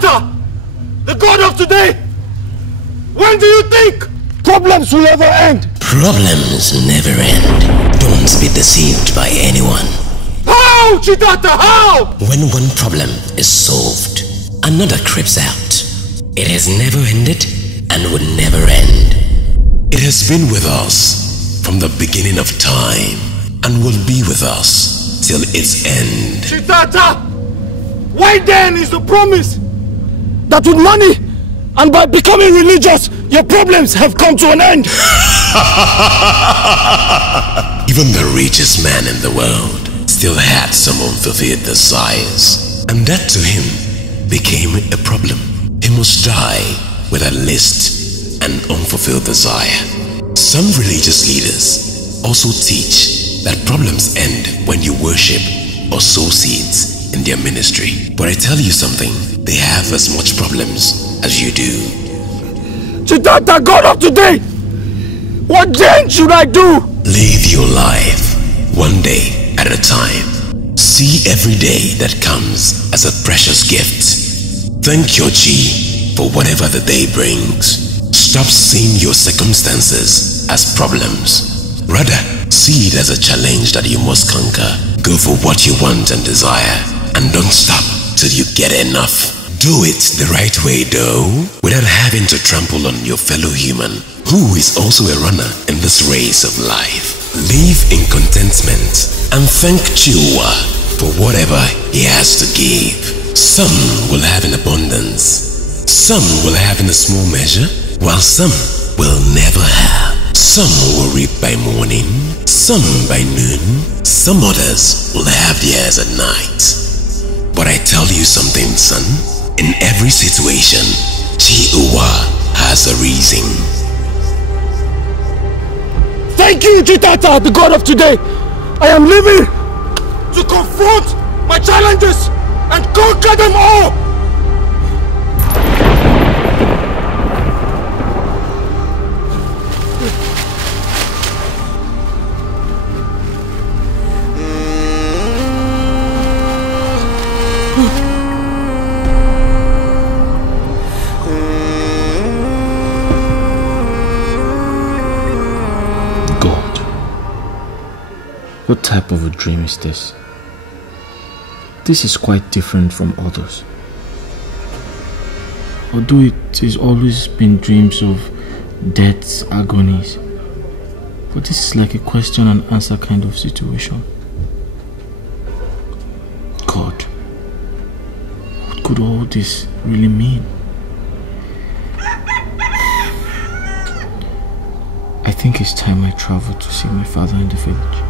Chitata, the God of today, when do you think problems will ever end? Problems never end. Don't be deceived by anyone. How, Chitata, how? When one problem is solved, another creeps out. It has never ended and will never end. It has been with us from the beginning of time and will be with us till its end. Chitata, why then is the promise that with money and by becoming religious, your problems have come to an end? Even the richest man in the world still had some unfulfilled desires, and that to him became a problem. He must die with at least an unfulfilled desire. Some religious leaders also teach that problems end when you worship or sow seeds in their ministry. But I tell you something, they have as much problems as you do. Chitata, God of today, what then should I do? Live your life one day at a time. See every day that comes as a precious gift. Thank your Chi for whatever the day brings. Stop seeing your circumstances as problems. Rather, see it as a challenge that you must conquer. Go for what you want and desire, and don't stop till you get enough. Do it the right way though, without having to trample on your fellow human, who is also a runner in this race of life. Live in contentment and thank Chiwa for whatever he has to give. Some will have in abundance, some will have in a small measure, while some will never have. Some will reap by morning, some by noon, some others will have theirs at night. But I tell you something, son, in every situation, Chiwa has a reason. Thank you, Chitata, the God of today. I am living to confront my challenges and conquer them all. What type of a dream is this? This is quite different from others. Although it has always been dreams of death's agonies, but this is like a question and answer kind of situation. God, what could all this really mean? I think it's time I travel to see my father in the village.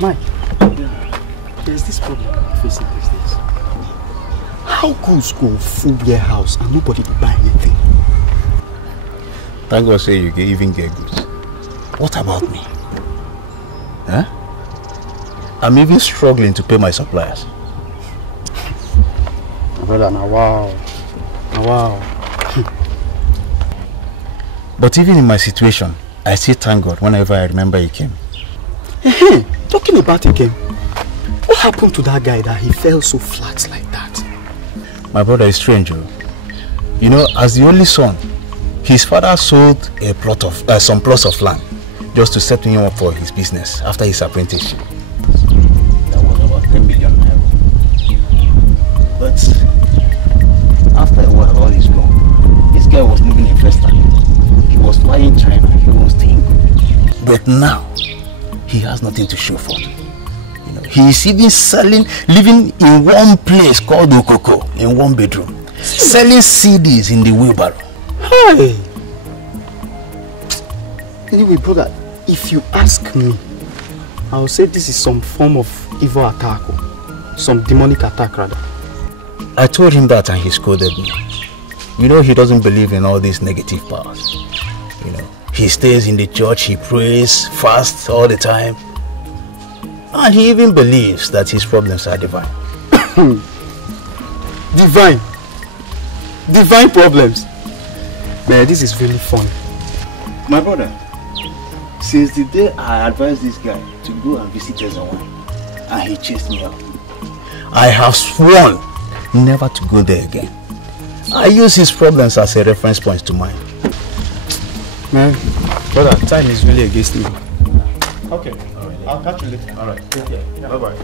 Mike, there's this problem I'm facing these days. How goods go full warehouse and nobody will buy anything? Thank God say you can even get goods. What about me? Huh? I'm even struggling to pay my suppliers. Brother, now wow. Now wow. But even in my situation, I still thank God whenever I remember He came. Hey, talking about again, what happened to that guy that he fell so flat like that? My brother is strange. You know, as the only son, his father sold a plot of some plots of land just to set him up for his business after his apprenticeship. That was about 10 million naira. But after a while, all is gone. This guy was living in Festa. He was flying China. He was staying good. But now, he has nothing to show for. You know, he is even living in one place called Okoko, in one bedroom, selling CDs in the wheelbarrow. Hey! Anyway, brother, if you ask me, I will say this is some form of evil attack, or some demonic attack rather. I told him that and he scolded me. You know, he doesn't believe in all these negative powers. You know, he stays in the church, he prays, fasts all the time. And he even believes that his problems are divine. Divine? Divine problems? Man, this is really fun. My brother, since the day I advised this guy to go and visit Ezawai, and he chased me out, I have sworn never to go there again. I use his problems as a reference point to mine. Man, brother, time is really against me. Okay, I'll catch you later. Alright, take care. Bye-bye.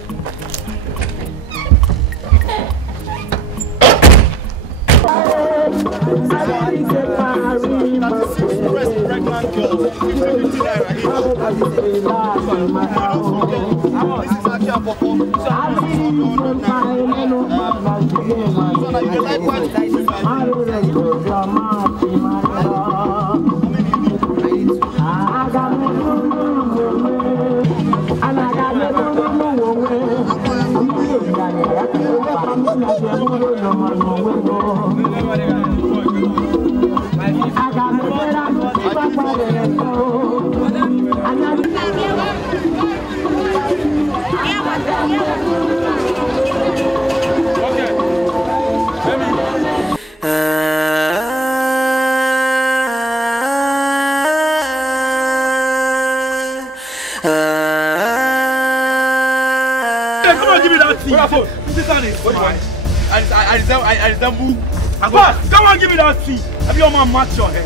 Come on, give me that seat. Have your man match your head?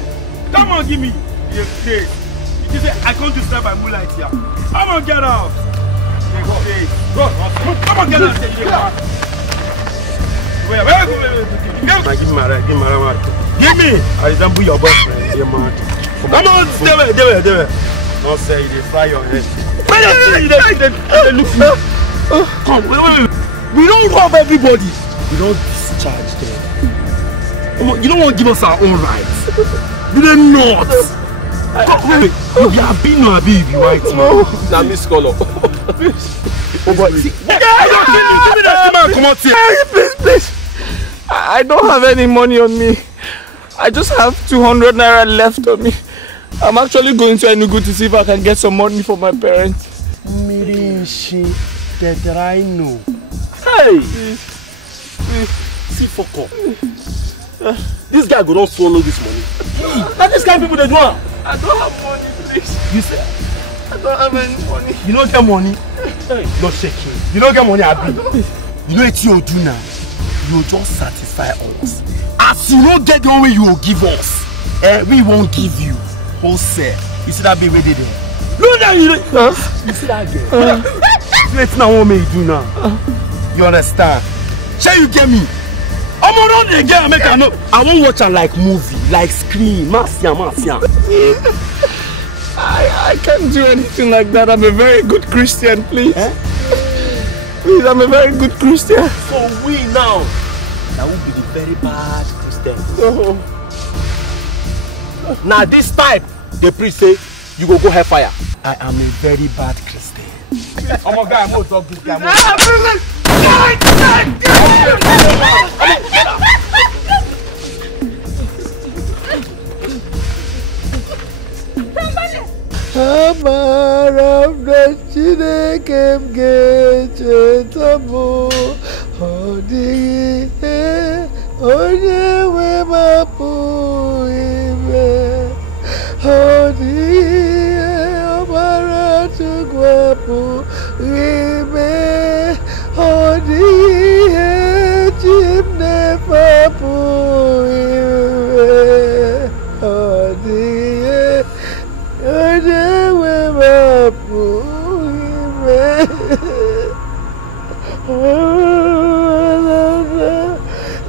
Come on, give me. You say, I can't just stand by moonlight here. Come on, get out. Come on, get out. Wait. Give me my right. Give me. I resemble your boyfriend. You're mad. Come on, stay there. Don't say they fry your head. Come, wait. We don't rob everybody. We don't discharge them. You don't want to give us our own rights. You didn't not. Wait, you are being or be white man. Now Miss Color. Give me that man. Come on, Please. I don't have any money on me. I just have 200 naira left on me. I'm actually going to Enugu to see if I can get some money for my parents. Mirishi, that I know. Hey! See, fuck up. This guy go not swallow this money. That this kind of people they do. I don't have money, please. You say? I don't have any money. You don't get money? Not shaking. You don't get money, Abi. You know what you do now? You just satisfy us. As you don't get the one way you will give us, we won't give you wholesale. You see that baby there? No, that you see that girl? Let's now what you do now. You understand? Shall you get me? I'm around the girl, make I know. I won't watch her like movie, like scream, Marcia. I can't do anything like that. I'm a very good Christian, please. Please, I'm a very good Christian. So we now, that will be the very bad Christian. Now this time, the priest say, you go hellfire. I am a very bad Christian. Oh my God, I'm going to talk this guy.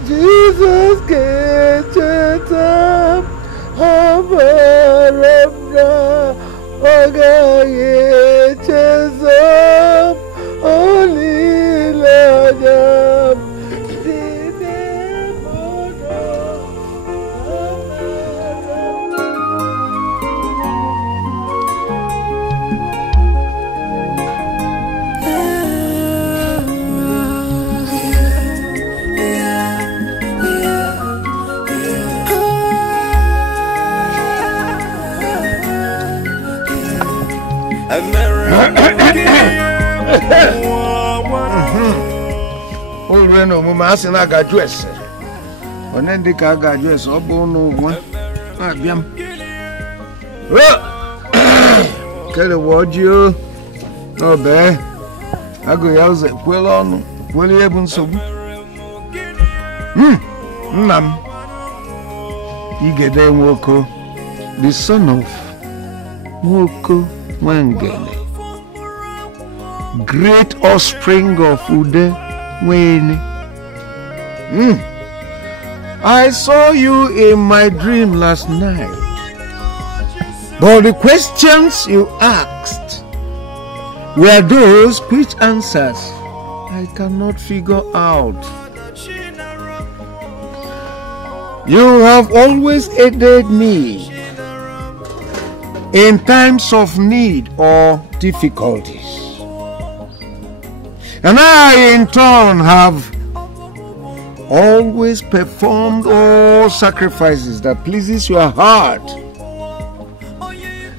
Jesus get it up, Olu no mu ma asina gaju ese. One ndi ka gaju ese obo no won. Abiam. Kele wodio. No be. Ago yauze kwelo onu. Kwelo ebu nsogbu. Nnam. Igede Nwoko, the son of Nwoko Wangele, great offspring of Ude Wene. I saw you in my dream last night, but the questions you asked were those which answers I cannot figure out. You have always aided me in times of need or difficulties. And I in turn have always performed all sacrifices that pleases your heart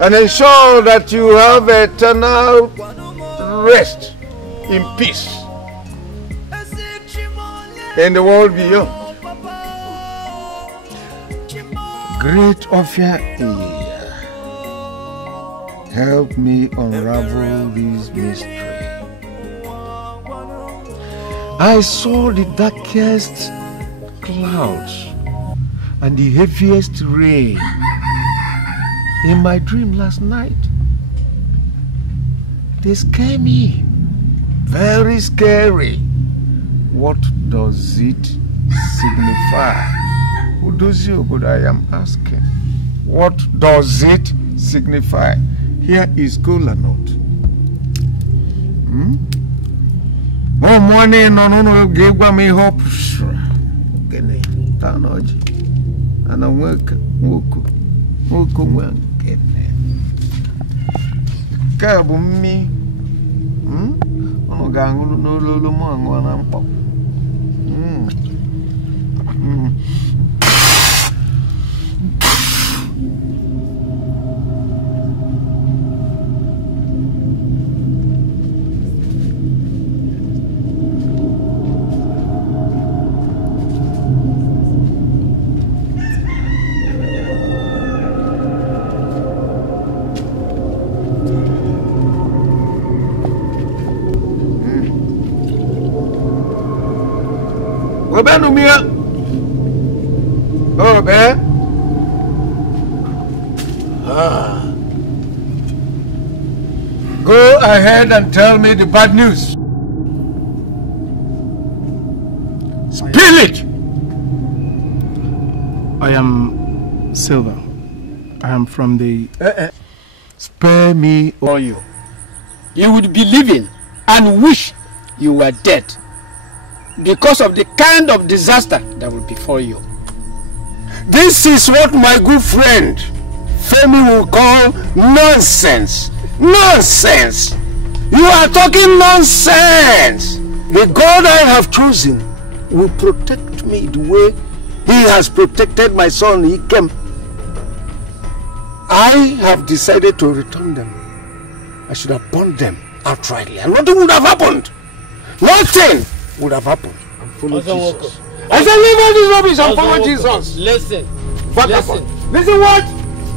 and ensure that you have eternal rest in peace in the world beyond. Great of your ear, help me unravel this mystery. I saw the darkest clouds and the heaviest rain in my dream last night. They scare me, very scary. What does it signify? Udozi, but I am asking, what does it signify? Here is cola note. More money, no, give me hope. Gene, Tanoji, and I work, work, Kabumi, oh, gang, no, no, Oh, bear. Go ahead and tell me the bad news. Spill it! I am Silver. I am from the... Spare me Or you. You would be living and wish you were dead because of the kind of disaster that will befall you. This is what my good friend Femi will call nonsense. Nonsense! You are talking nonsense! The God I have chosen will protect me the way he has protected my son Ikem. I have decided to return them. I should have burned them outrightly, and nothing would have happened. Nothing would have happened. And follow Jesus. I said, leave all this rubbish and follow Jesus. Listen. Listen what?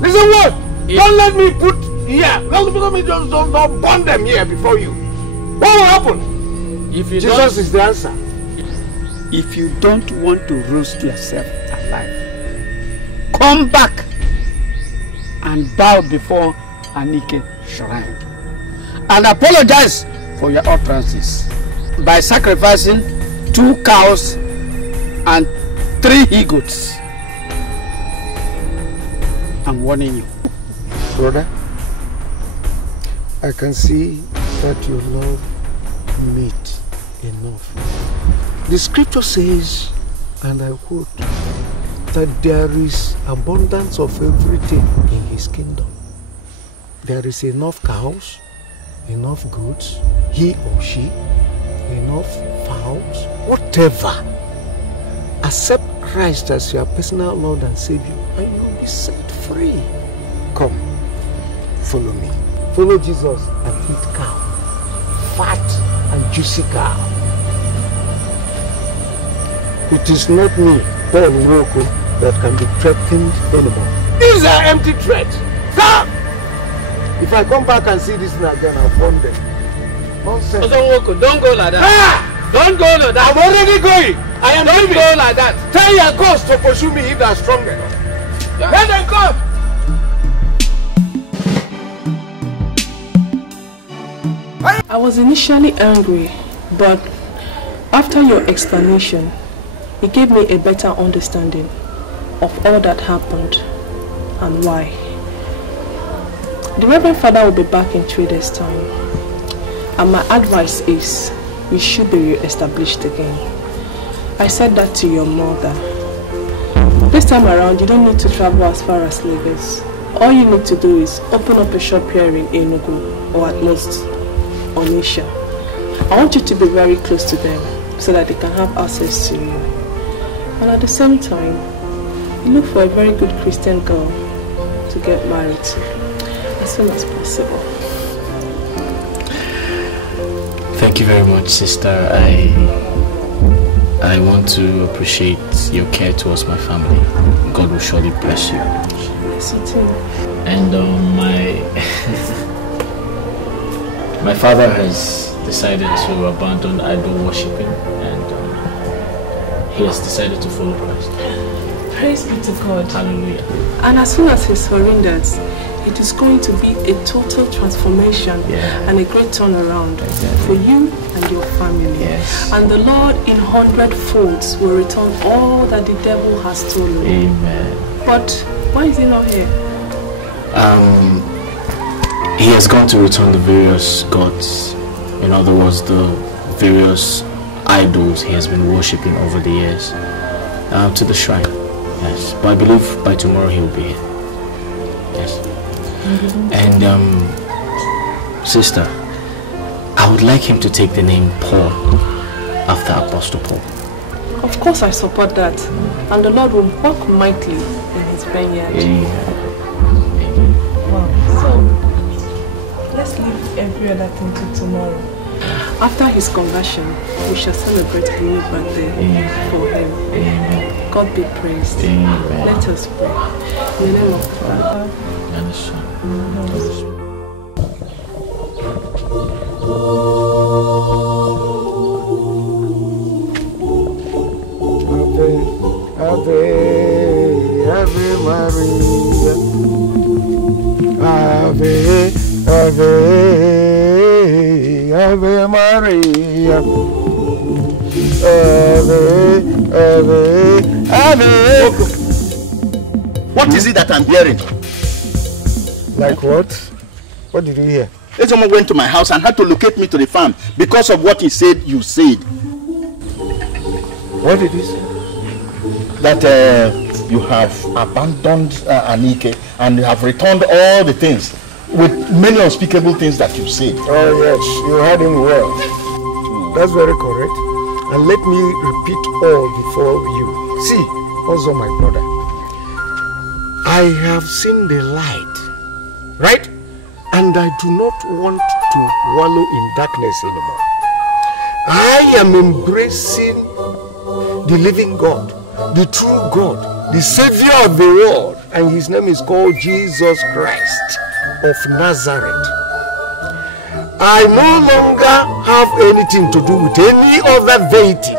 Listen what? Don't let me put here. Let me just don't burn them here before you. What will happen? If you Jesus is the answer. If you don't want to roast yourself alive, come back and bow before Anike shrine and apologize for your utterances by sacrificing 2 cows and 3 he-goats. I'm warning you. Brother, I can see that you love meat enough. The scripture says, and I quote, that there is abundance of everything in his kingdom. There is enough cows, enough goats, he or she, enough fowls, whatever. Accept Christ as your personal Lord and Savior, and you will be set free. Come, follow me. Follow Jesus and eat cow. Fat juicy cow. It is not me, Paul Nwoko, that can be threatened anymore. These are empty threats. Sir! If I come back and see this thing again, I'll phone them. Nonsense. Don't go like that. Ah! Don't go like that. I'm already going. I am Don't leaving. go like that. Tell your ghosts to pursue me if they are strong enough. Yeah. Let them come. I was initially angry, but after your explanation, it gave me a better understanding of all that happened and why. The Reverend Father will be back in 3 days' time, and my advice is we should be re-established again. I said that to your mother. This time around, you don't need to travel as far as Lagos. All you need to do is open up a shop here in Enugu, or at most Onisha. I want you to be very close to them so that they can have access to you. And at the same time, you look for a very good Christian girl to get married to as soon as possible. Thank you very much, sister. I want to appreciate your care towards my family. God will surely bless you. Bless you too. And my father has decided to abandon idol worshipping, and he has decided to follow Christ. Praise be to God. Hallelujah. And as soon as he surrenders, it is going to be a total transformation and a great turnaround for you and your family. Yes. And the Lord in 100 folds will return all that the devil has stolen. Amen. But why is he not here? He has gone to return the various gods. In other words, the various idols he has been worshipping over the years to the shrine. Yes. But I believe by tomorrow he will be here. Yes. And sister, I would like him to take the name Paul after Apostle Paul. Of course I support that. And the Lord will work mightily in his vineyard. Amen. Wow. So, let's leave every other thing to tomorrow. After his conversion, we shall celebrate a new birthday for him. Amen. God be praised. Amen. Let us pray. In the name of the Father and the Son. Ave, Ave Maria. Ave, Ave, Ave Maria. Ave, Ave, Ave. What is it that I'm hearing? Like what? What did you hear? Someone went to my house and had to locate me to the farm because of what he said you said. What did he say? That you have abandoned Anike and you have returned all the things with many unspeakable things that you said. Oh yes, you heard him well. That's very correct. And let me repeat all before you. See, also my brother, I have seen the light, right? And I do not want to wallow in darkness anymore. I am embracing the living God, the true God, the Savior of the world, and his name is called Jesus Christ of Nazareth. I no longer have anything to do with any other deity.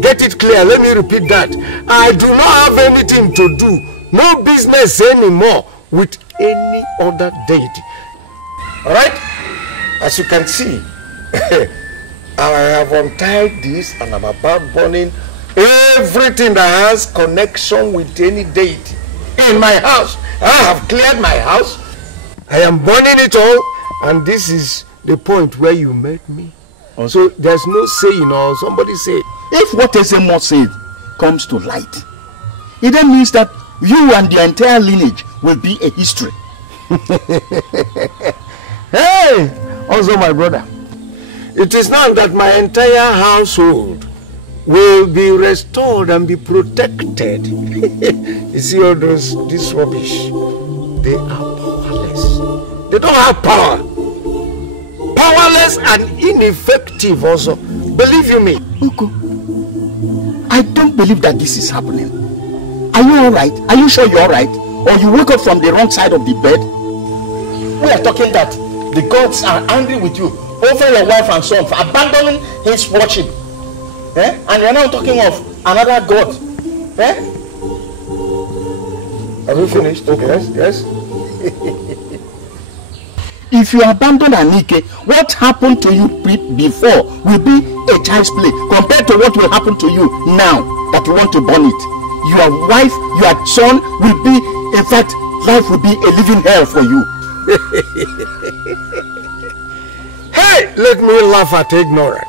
Get it clear, let me repeat that. I do not have anything to do, no business anymore with any other deity. Alright? As you can see, I have untied this and I'm about burning everything that has connection with any deity in my house. I have cleared my house. I am burning it all, and this is the point where you met me. Okay. So there's no saying or somebody say. If what Ezemo said comes to light, it then means that you and the entire lineage will be a history. Hey, also my brother, it is not that my entire household will be restored and be protected. You see all this rubbish, they are powerless. They don't have power. powerless and ineffective also. Believe you me. Oko, I don't believe that this is happening. Are you alright? Are you sure you're alright? Or you woke up from the wrong side of the bed? We are talking that the gods are angry with you over your wife and son for abandoning his worship. Eh? And you're now talking of another god. Eh? Have you finished? Yes, yes. If you abandon Anike, what happened to you before will be a child's play compared to what will happen to you now that you want to burn it. Your wife, your son will be, in fact, life will be a living hell for you. Hey, let me laugh at ignorance.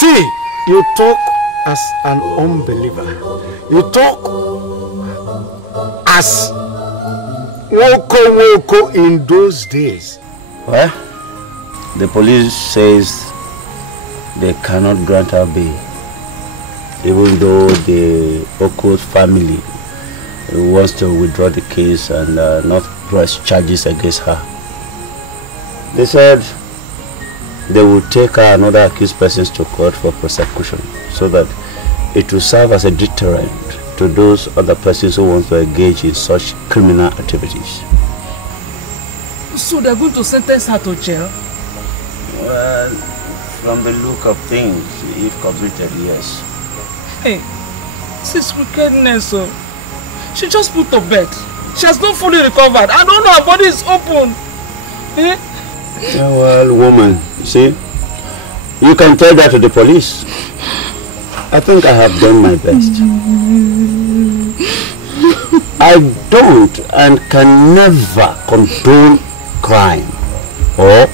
See, you talk as an unbeliever. You talk as woko in those days. Well, the police says they cannot grant her bail, even though the Oko family wants to withdraw the case and not press charges against her. They said they will take her and other accused persons to court for prosecution so that it will serve as a deterrent to those other persons who want to engage in such criminal activities. So they're going to sentence her to jail? Well, from the look of things, if convicted, yes. Hey, this is wickedness. So she just put to bed. She has not fully recovered. I don't know, her body is open. Eh? Yeah, well, woman, you see, you can tell that to the police. I think I have done my best. I don't and can never condone crime or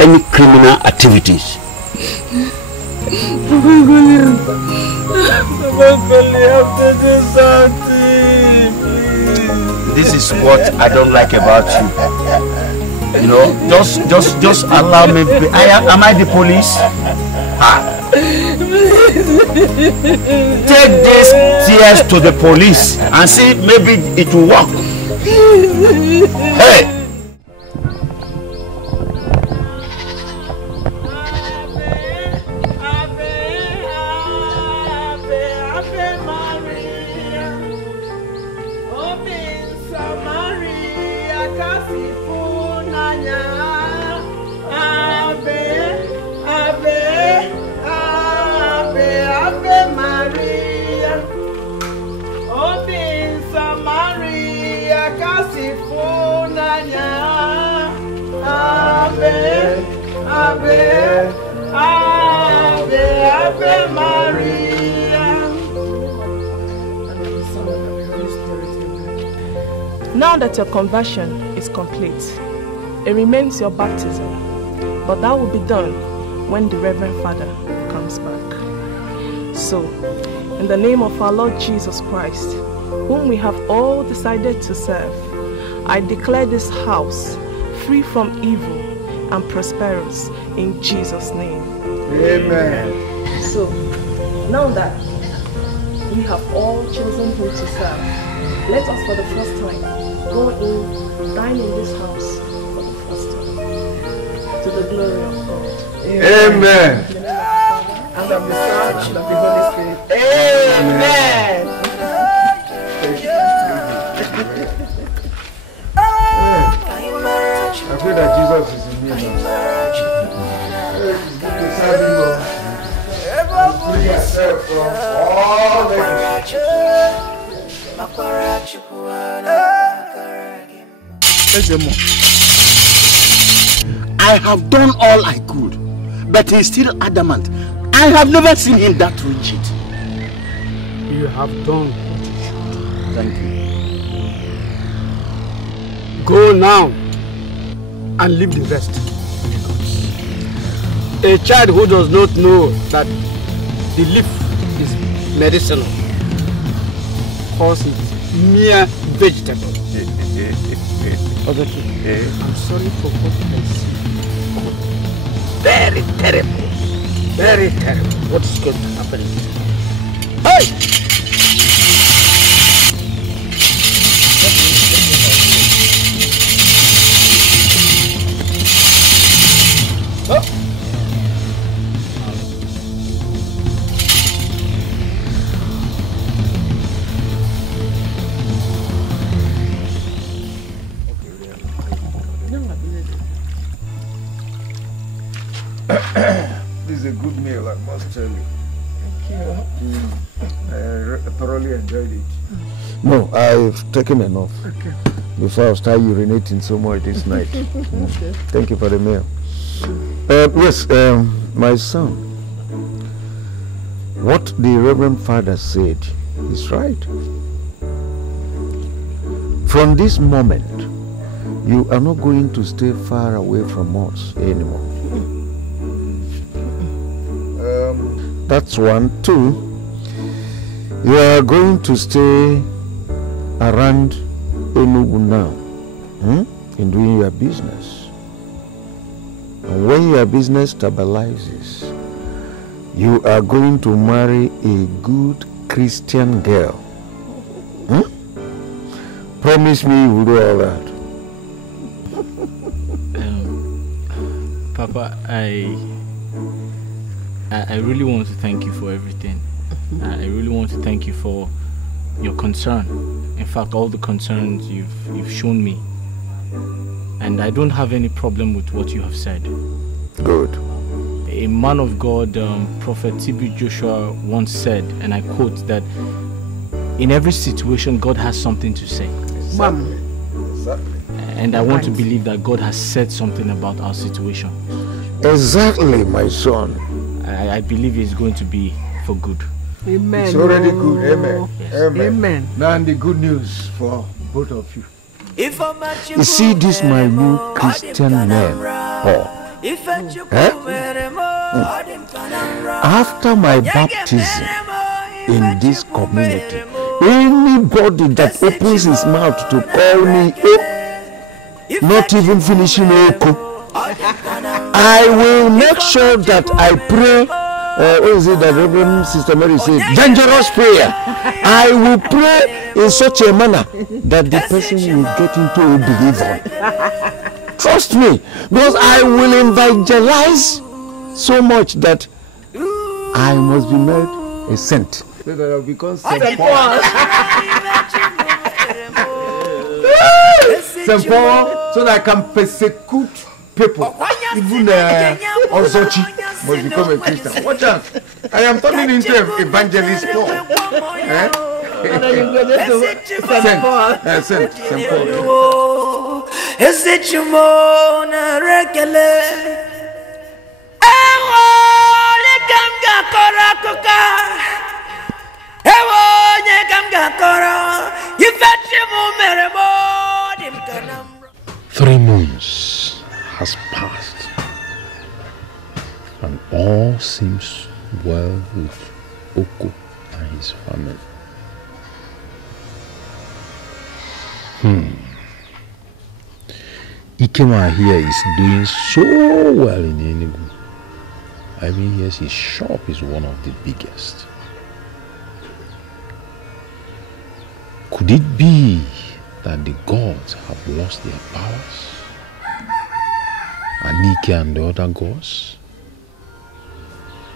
any criminal activities. This is what I don't like about you. You know, just allow me. Am I the police? Take these tears to the police and see maybe it will work. Hey! Now that your conversion is complete, it remains your baptism, but that will be done when the Reverend Father comes back. So, in the name of our Lord Jesus Christ, whom we have all decided to serve, I declare this house free from evil and prosperous in Jesus' name. Amen. So, now that we have all chosen Him to serve, let us for the first time go in, dine in this house for the first time, to the glory of God. Amen. And of the Son and of the Holy Spirit. Amen. I feel that Jesus is in me now. It's good to serve Him, Lord. Free yourself from all negative. I have done all I could, but he's still adamant. I have never seen him that rigid. You have done what you should. Thank you. Go now and leave the rest. A child who does not know that the leaf is medicinal calls it mere vegetable. I'm sorry for what I see. Very terrible. Very terrible. What is going to happen? Hey! This is a good meal, I must tell you. Thank you. I thoroughly enjoyed it. No, I've taken enough. Okay. Before I start urinating so much this night. Okay. Thank you for the meal. Yes, my son. What the Reverend Father said is right. From this moment, you are not going to stay far away from us anymore. That's one. Two, you are going to stay around Enugu now in doing your business. And when your business stabilizes, you are going to marry a good Christian girl. Promise me you will do all that. Papa, I really want to thank you for everything. I really want to thank you for your concern. In fact, all the concerns you've shown me. And I don't have any problem with what you have said. Good. A man of God, Prophet T.B. Joshua once said, and I quote, that in every situation God has something to say. Exactly. And I want to believe that God has said something about our situation. Exactly, my son. I believe it's going to be for good. Amen. It's already good. Amen. Yes. Amen. Amen. Now the good news for both of you. You see this my new Christian man, Paul. After my baptism in this community, anybody that opens his mouth to call me not even finishing Oko, I will make sure that I pray. What is it that Reverend Sister Mary said? Dangerous prayer. I will pray in such a manner that the person will get into a believer. Trust me, because I will evangelize so much that I must be made a saint. So that I'll become St. Paul. St. Paul, so that I can persecute people. Even Ozochi must become a Christian. Watch out. I am turning into an evangelist Paul. St. Paul. Three months has passed, and all seems well with Oko and his family. Ikema here is doing so well in Enugu. I mean, yes, his shop is one of the biggest. Could it be that the gods have lost their powers? Anike and the other gods?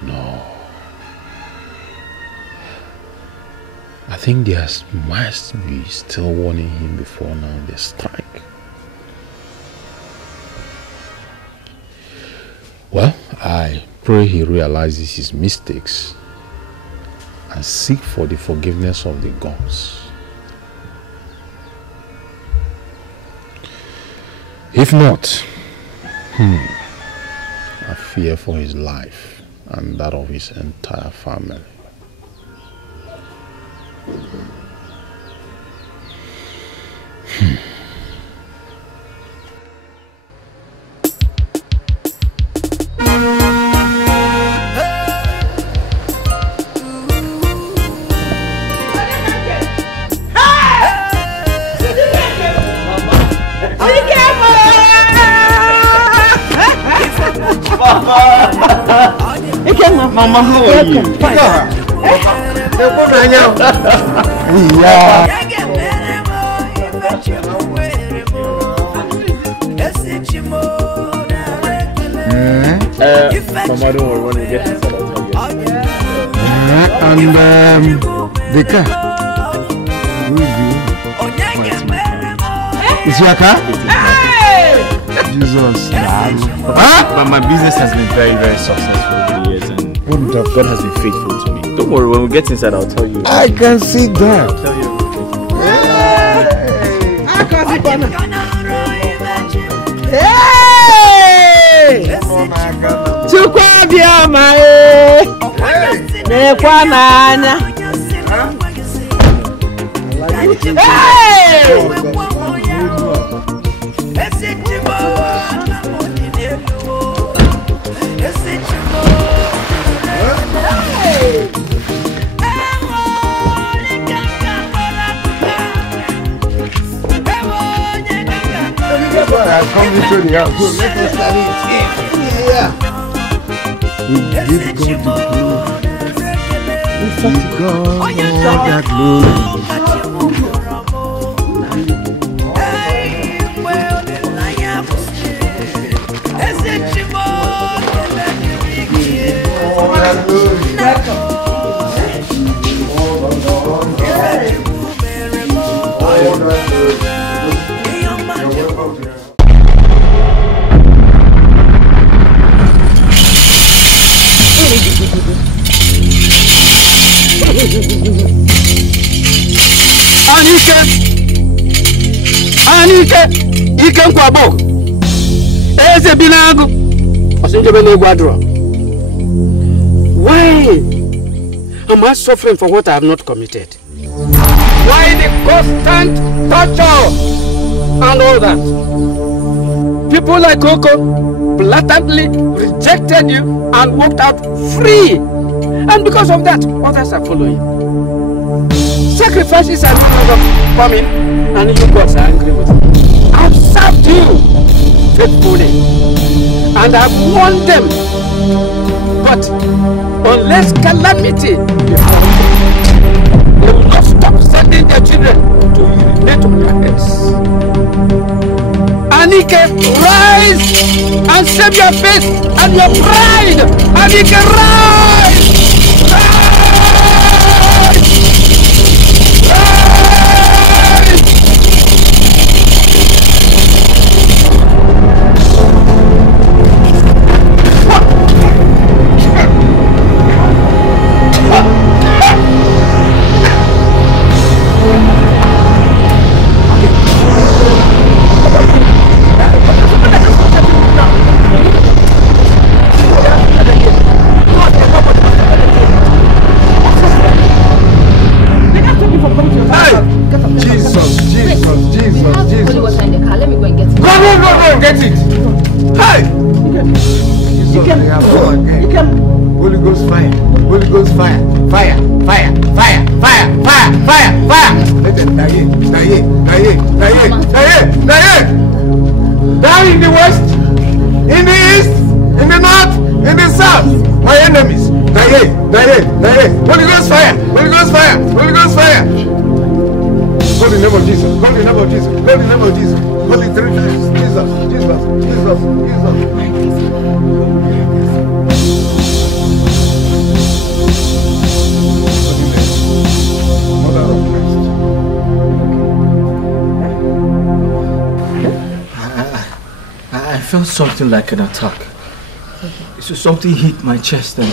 No. I think there must be still warning him before now they strike. Well, I pray he realizes his mistakes and seek for the forgiveness of the gods. If not, I fear for his life and that of his entire family. Mama, how are you? Mama, don't worry, when we get inside, I'll tell you. And the car. Who is you? It's your car? Hey! Jesus. But my business has been very, very successful over the years, and God has been faithful to me. Don't worry, when we get inside, I'll tell you. I can see that. I'll tell you everything. Hey! Chukwubiama nekwa n'anya. Hey! I come into the house. So let us start it. Yeah. We give God the glory. We give God the glory. Ike nkwabo eze binago osinjebe no gwadro. Why am I suffering for what I have not committed? Why the constant torture and all that? People like Coco blatantly rejected you and walked out free, and because of that others are following. Sacrifices are not coming and you gods are angry with me. I've served you faithfully and I've won them, but unless calamity befalls them, they will not stop sending their children to urinate on their heads. Anike, rise and save your faith and your pride. Anike, rise! I felt something like an attack. So something hit my chest and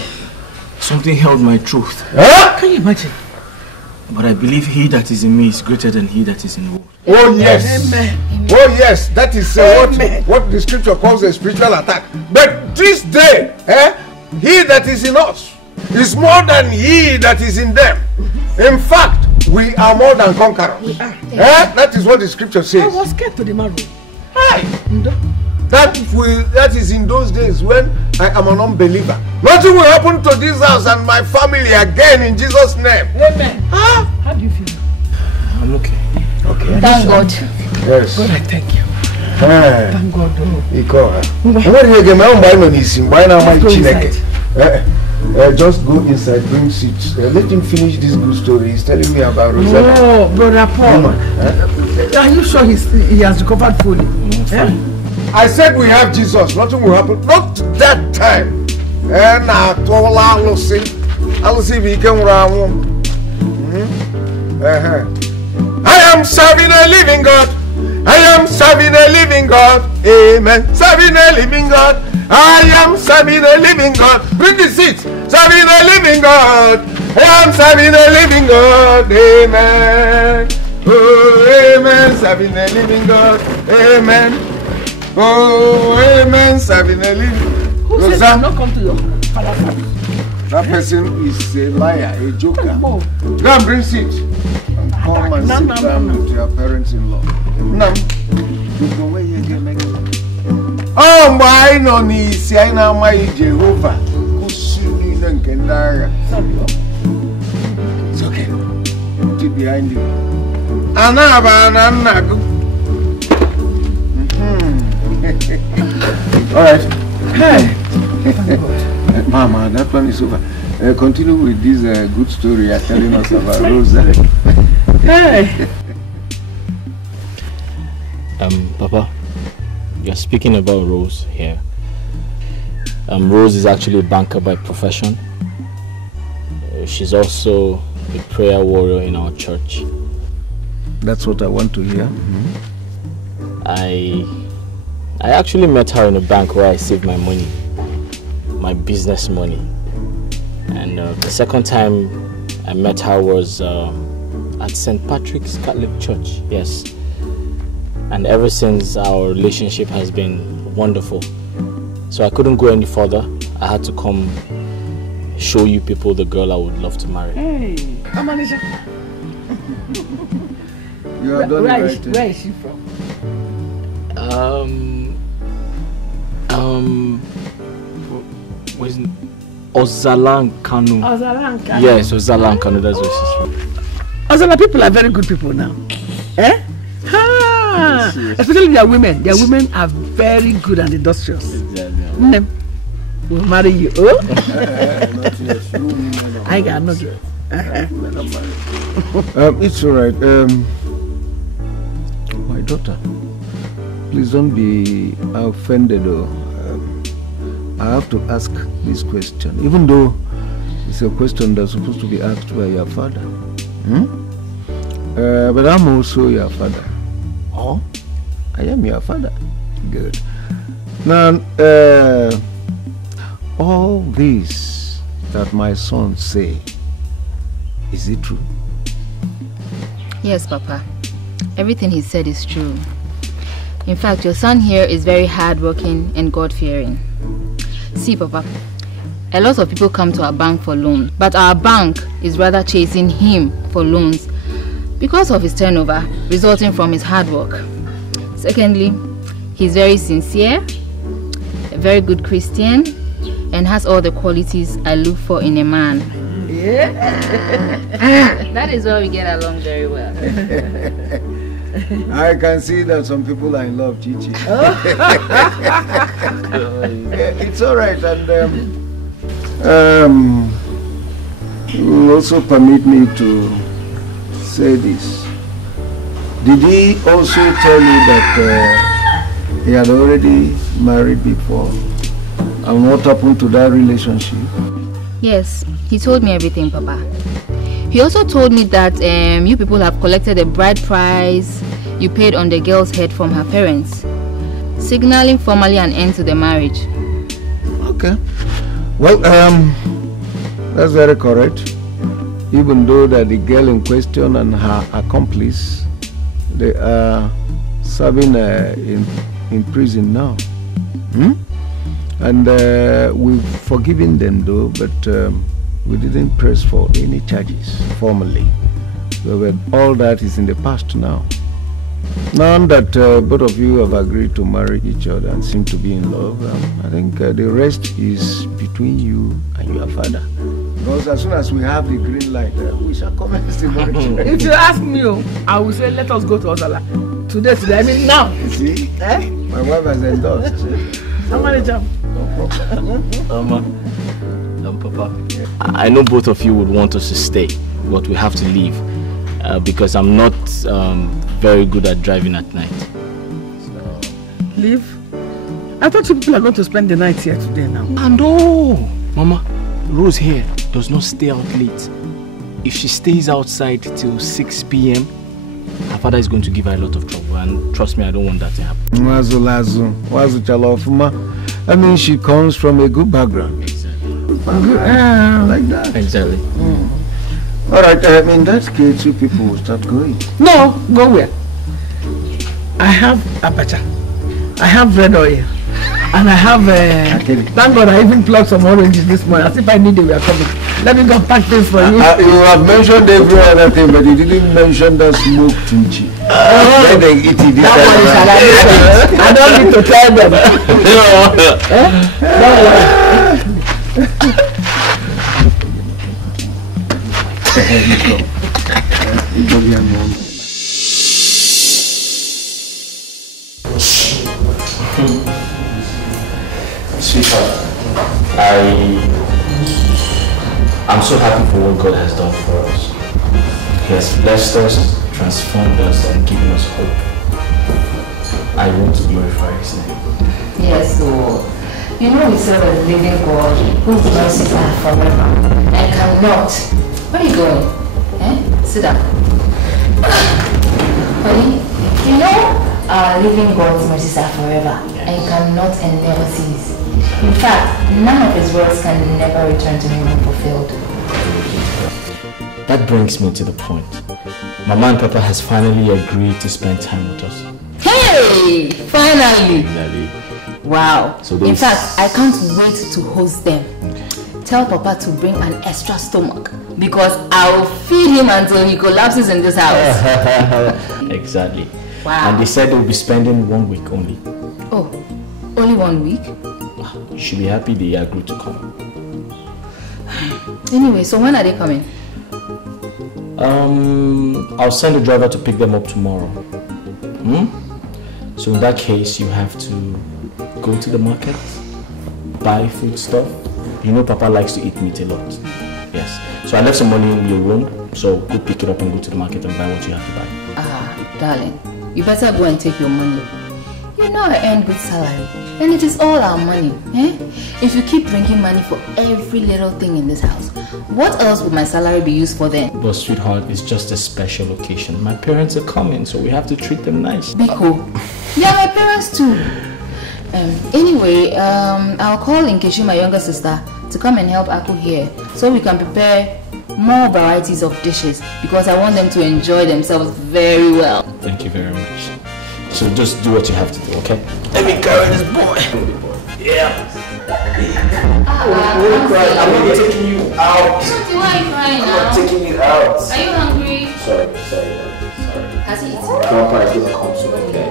something held my throat. Can you imagine? But I believe he that is in me is greater than he that is in the world. Oh yes. Amen. Oh yes. That is what the scripture calls a spiritual attack. But this day, he that is in us is more than he that is in them. In fact, we are more than conquerors. That is what the scripture says. I was scared to the marrow. That is in those days when I am an unbeliever. Nothing will happen to this house and my family again in Jesus' name. Amen. How do you feel? I'm okay. Okay. Thank God. Yes. God, I thank you. Thank God. Just go inside, bring seats. Let him finish this good story. He's telling me about Rosanna. Oh, Brother Paul. Are you sure he has recovered fully? I said we have Jesus. Nothing will happen. Not that time. And I'll see if he can run. I am serving a living God. I am serving a living God. Amen. Serving a living God. I am serving a living God. Bring the seat. Serving a living God. I am serving a living God. Amen. Oh, amen. Serving a living God. Amen. Oh, amen. Serving a living. Who says you not come to your father's house? That person is a liar, a joker. Go and bring seat. And come and sit down with your parents-in-law. No. Oh, my no ni si ai na mai Jehovah. Kusuni na nkendara. It's okay. Keep behind you. Anaba na nago. All right. Hey. Mama, that one is over. Continue with this good story you're telling us about Rosa. Hey. Papa, you're speaking about Rose here. Rose is actually a banker by profession. She's also a prayer warrior in our church. That's what I want to hear. I actually met her in a bank where I saved my money, my business money. And the second time I met her was at St. Patrick's Catholic Church, yes. And ever since, our relationship has been wonderful. So I couldn't go any further. I had to come show you people the girl I would love to marry. Hey, come on, Isha. You have done where right. Where is she from? Was Ozalan Kanu. Ozalan Kanu. Yes, Ozalan Kanu, that's where she's from. Ozala people are very good people now. Eh? Ha! Especially their women. Their women are very good and industrious. Exactly. We'll marry you. Oh? I got no girl. It's alright. My daughter, please don't be offended though. I have to ask this question, even though it's a question that's supposed to be asked by your father. But I'm also your father. Oh? I am your father. Good. Now, all this that my son say, is it true? Yes, Papa. Everything he said is true. In fact, your son here is very hardworking and God-fearing. See, Papa, a lot of people come to our bank for loans, but our bank is rather chasing him for loans because of his turnover resulting from his hard work. Secondly, he's very sincere, a very good Christian, and has all the qualities I look for in a man. Yeah. That is why we get along very well. I can see that some people are in love, Chichi. It's all right, and you also permit me to say this. Did he also tell you that he had already married before, and what happened to that relationship? Yes, he told me everything, Papa. He also told me that you people have collected a bride price you paid on the girl's head from her parents, signaling formally an end to the marriage. Okay. Well, that's very correct. Even though that the girl in question and her accomplice, they are serving in prison now. And we've forgiven them though, but we didn't press for any charges formally. So all that is in the past now. Now that both of you have agreed to marry each other and seem to be in love, I think the rest is between you and your father. Because as soon as we have the green light, we shall commence the marriage. If you ask me, I will say let us go to Ozala. Today, I mean now. You see? Eh? My wife has endorsed. Somebody jump. Papa, I know both of you would want us to stay, but we have to leave because I'm not very good at driving at night. So... Leave? I thought you people are going to spend the night here today now. And oh, Mama, Rose here does not stay out late. If she stays outside till 6 p.m., her father is going to give her a lot of trouble, and trust me, I don't want that to happen. I mean, she comes from a good background. Exactly. Like that. Exactly. All right, in that case, you people will start going. No, go where? I have apacha, I have red oil, and I have thank God I even plucked some oranges this morning. As if I knew they were coming. Let me go pack this for you. You have mentioned every other thing, but you didn't mention the smoked kimchi. When they eat it, I don't need to tell them. Don't worry. Sweetheart, I'm so happy for what God has done for us. He has blessed us, transformed us, and given us hope. I want to glorify His name. Yes, so you know we serve a living God whose mercies are forever and cannot. Where are you going? Sit down. Honey, you know our living God's mercies are forever and cannot and never cease. In fact, none of His words can never return to Him unfulfilled. That brings me to the point. Mama and Papa has finally agreed to spend time with us. Hey! Finally! Wow. So in fact, I can't wait to host them. Tell Papa to bring an extra stomach because I will feed him until he collapses in this house. Exactly. Wow. And they said they'll be spending 1 week only. Oh, only 1 week? You should be happy they agreed to come. Anyway, so when are they coming? I'll send a driver to pick them up tomorrow. So in that case, you have to go to the market, buy food stuff. You know Papa likes to eat meat a lot. Yes. So I left some money in your room, so go pick it up and go to the market and buy what you have to buy. Darling, you better go and take your money. You know I earn good salary, and it is all our money. If you keep bringing money for every little thing in this house, what else would my salary be used for then? But sweetheart, it's just a special occasion. My parents are coming, so we have to treat them nice. Biko, yeah, my parents too. Anyway, I'll call Nkechi, my younger sister, to come and help Aku here, so we can prepare more varieties of dishes, because I want them to enjoy themselves very well. Thank you very much. So just do what you have to do, okay? Let me carry this boy. Yeah. I'm taking you out. Why are you crying now? I'm taking you out. Are you hungry? Sorry. Has he eaten? Grandpa is gonna come soon, okay?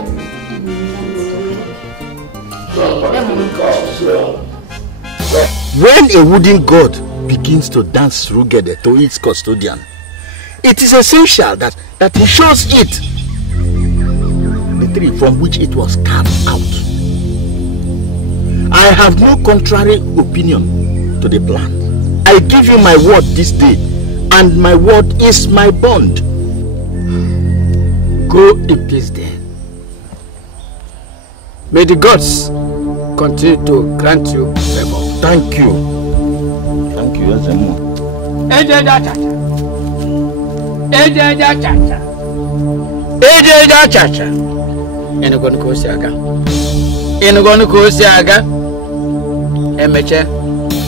When a wooden god begins to dance rugged to its custodian, it is essential that he shows it the tree from which it was carved out. I have no contrary opinion to the plan. I give you my word this day, and my word is my bond. Go in peace then. May the gods continue to grant you favor. Thank you. Thank you, Yazemo. Cha. Enugonu kosi aga. Emeche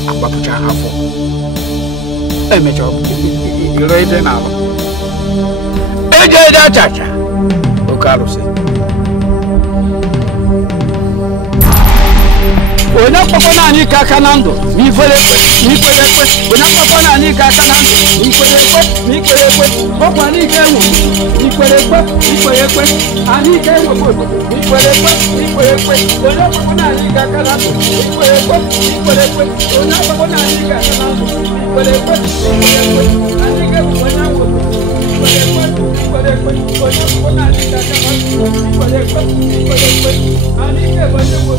akwapucha afọ. Emeche iro ide na alo. Cha. Okarusi. Ona papa ni kaka nando ni kwere ona papa ni kaka nando ni kwere papa ni kewu ni kwere ani kewu ni kwere ona papa ni kaka nando ni kwere ona papa ni kaka nando ni kwere ani kewu ona wo ni kwere ona papa ni kaka nando ni kwere ani kewu ona wo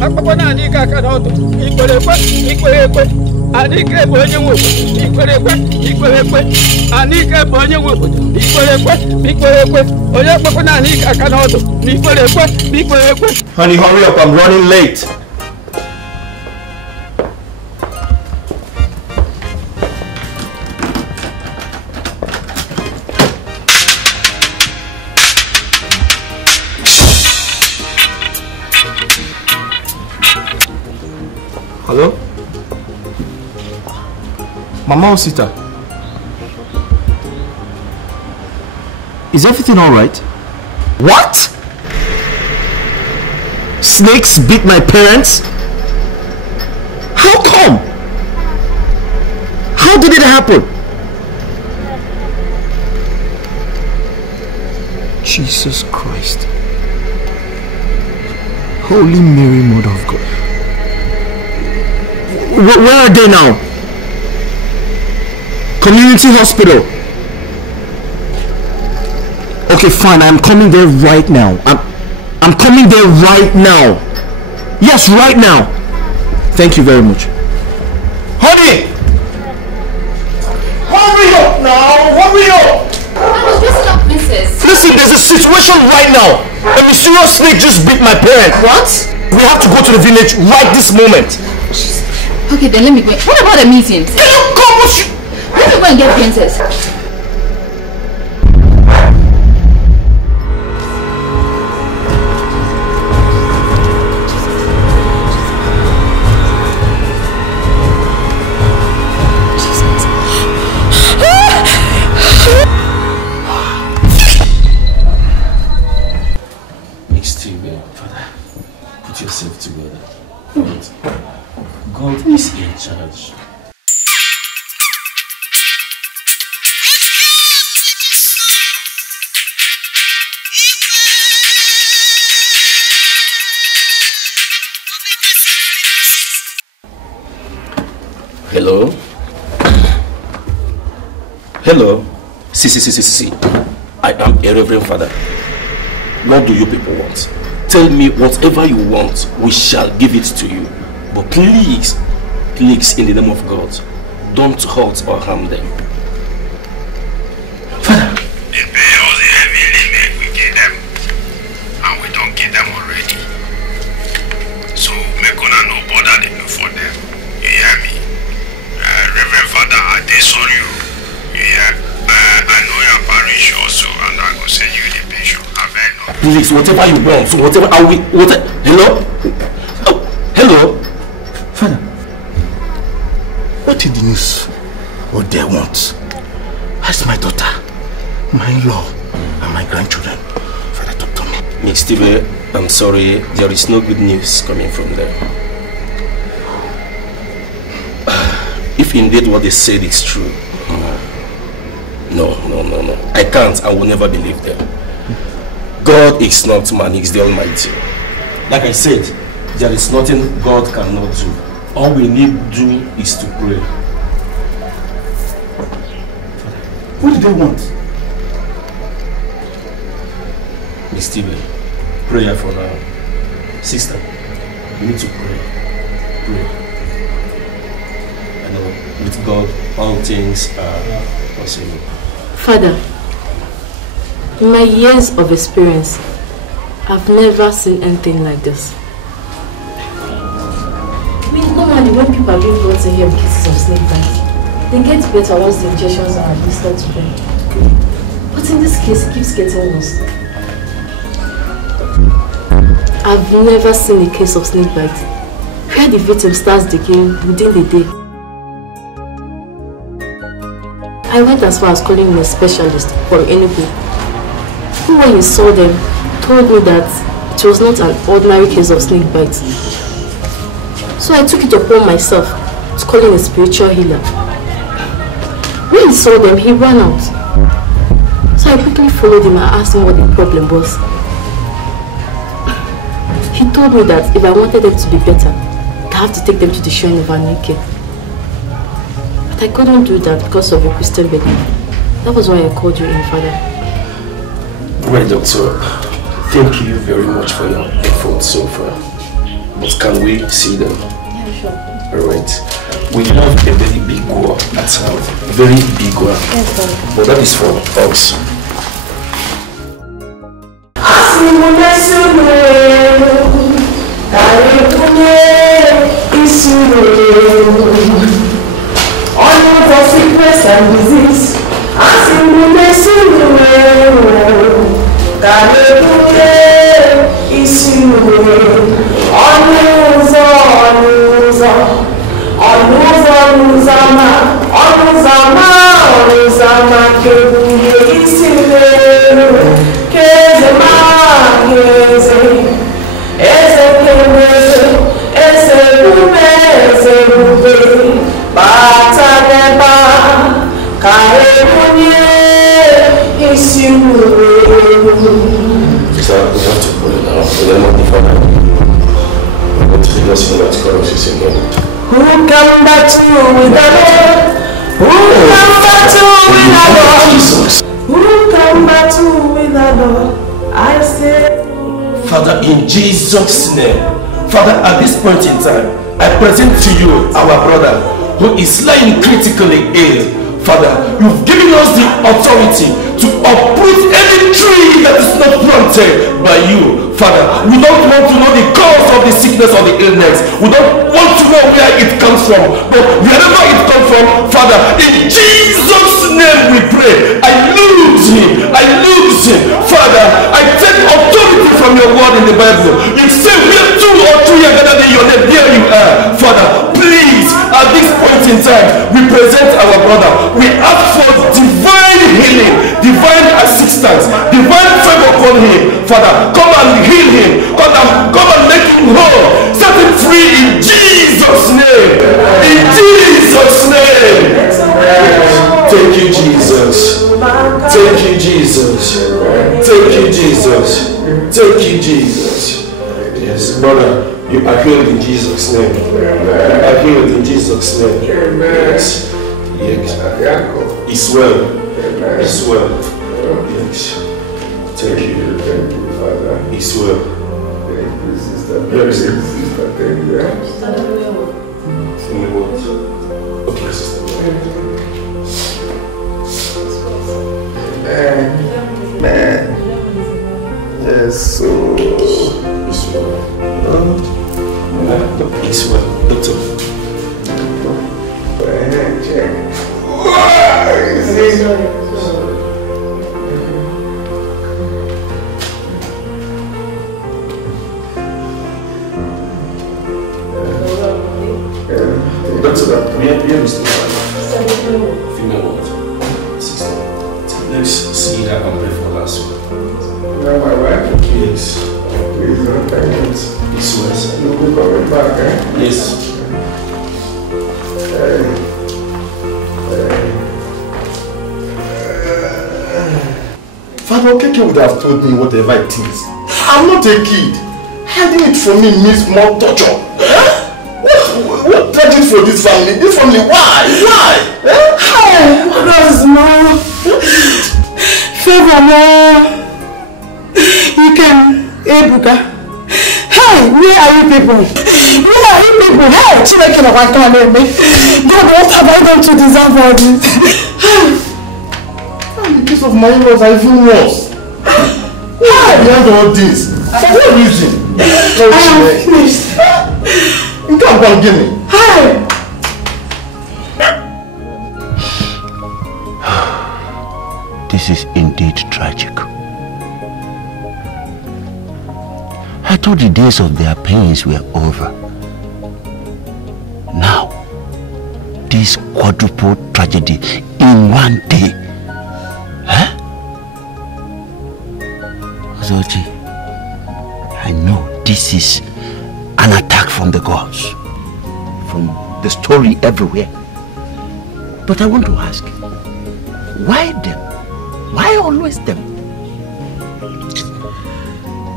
akpọkwana anyị aka aka n'ọdụ ikwere ekwe ikwere ekwe anyị ike bụ onye nwe obodo ikwere ekwe ikwere ekwe anyị ike bụ onye nwe obodo ikwere ekwe ikwere ekwe onye akpọkwana anyị aka n'ọdụ ikwere ekwe ikwere ekwe. Honey, hurry up, I'm running late. Hello? Mama Osita. Is everything alright? What? Snakes beat my parents? How come? How did it happen? Jesus Christ. Holy Mary, Mother of God. Where are they now? Community hospital. Okay, fine. I'm coming there right now. I'm coming there right now. Yes, right now. Thank you very much. Honey! Hurry up now! Hurry up! I was dressing up, princess. Listen, there's a situation right now. A mysterious snake just beat my parents. What? We have to go to the village right this moment. Okay, then let me go. What about the meeting? Can you come? Let me go and get princess. God is in charge. Hello? Hello? See. I am a reverend father. What do you people want? Tell me whatever you want, we shall give it to you. But please, in the name of God, don't hurt or harm them. Father. They pay us a heavy limit we give them, and we don't give them already. So make gonna no bother them for them. You hear me? Reverend Father, I disown you. You hear? I know your parish also, and I will send you the pension. Please, whatever you want, so whatever I will. Hello? Oh, hello? Father, what is the news? What they want? That's my daughter, my in-law, and my grandchildren. Father, talk to me. Miss Steve, I'm sorry, there is no good news coming from them. If indeed what they said is true, no. I can't, I will never believe them. God is not man, He is the Almighty. Like I said, there is nothing God cannot do. All we need to do is to pray. What do they want? Miss Stephen, prayer for now. Sister, we need to pray. I know with God all things are possible. Father, in my years of experience, I've never seen anything like this. I mean, normally when people are being brought in here with cases of snake bite, they get better once the injections are administered to them. But in this case, it keeps getting worse. I've never seen a case of snake bite where the victim starts decaying within the day. I went as far as calling in a specialist for Enugu, who when he saw them told me that it was not an ordinary case of snake bite. So I took it upon myself to call in a spiritual healer. When he saw them, he ran out. So I quickly followed him and asked him what the problem was. He told me that if I wanted them to be better, I have to take them to the shrine of Anike. But I couldn't do that because of your Christian belief. That was why I called you in, Father. Well, Doctor, thank you very much for your effort so far. But can we see them? Yeah, sure. Alright. We have a very big goal at hand. Very big goal. Yes, sir. But that is for us. Only for sickness and disease. So we have to put it now. We are not the father. We want to figure out what's going on. Who come back to with the Lord? Who come back to with the Lord? Who come back to with the Lord? I say, Father, in Jesus' name, Father, at this point in time, I present to you our brother who is lying critically ill. Father, you've given us the authority to uproot any tree that is not planted by you. Father, we don't want to know the cause of the sickness or the illness. We don't want to know where it comes from. But wherever it comes from, Father, in Jesus' name we pray. I lose him. I lose him. Father, I take authority from your word in the Bible. You say where 2 or 3 are gathered in your name, there you are. Father, please, at this point in time, we present our brother. We ask for divine healing, divine assistance, divine favor upon him. Father, come and heal him. Come and make him whole. Set him free in Jesus' name. In Jesus' name. Thank you, Jesus. Thank you, Jesus. Thank you, Jesus. Thank you, Jesus. Yes, brother, you are healed in Jesus' name. You are healed in Jesus' name. Yes. Yes. It's well. It's well. Yes. Thank you. Thank you, Father. It's well. Thank you, sister. Thank you. Okay, sister. Man. Yes, so. It's well. It's well. Doctor. Check. Doctor, we are Mr. Female what? 16. Let's see that and pray for last one. You know my wife? Yes. Please don't thank it. It's well, sir. You'll be coming back, eh? Yes. Father Okeke would have told me whatever it is. I'm not a kid. Hiding it from me means more torture. What tragedy for this family? This family, why? Why? Hey, what more? Favor more. You can, Ebuka. Hey, where are you people? Where are you people? Hey, Chineke na waka na me. God, what have I done to deserve all this? And the case of my in-laws are even worse. Why behind all this? For what reason? I am finished. You can't go and give me. Hey! This is indeed tragic. I thought the days of their pains were over. Now, this quadruple tragedy in one day. Huh? Ozochi, I know this is an attack from the gods, from the story everywhere. But I want to ask, why them? Why always them?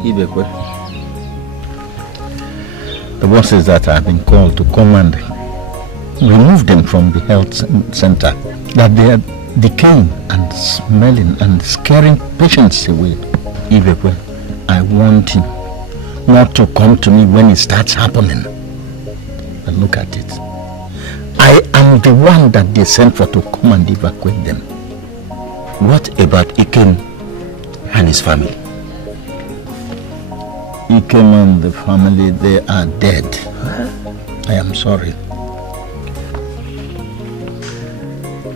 Ibekwe, the boss says that I've been called to come and remove them from the health center, that they are decaying and smelling and scaring patients away. Ibekwe, I want him not to come to me when it starts happening. And look at it. I am the one that they sent for to come and evacuate them. What about Ikem and his family? Ikem and the family, they are dead. I am sorry.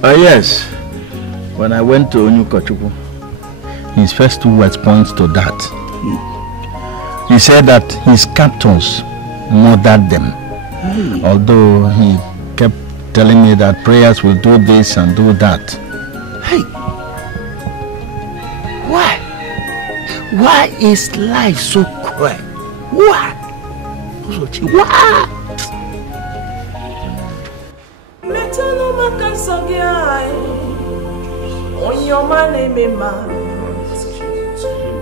Yes. When I went to Onyukochukwu, his first 2 words points to that. He said that his captors murdered them. Although he kept telling me that prayers will do this and do that. Hey! Why? Why is life so cruel? Why? Why?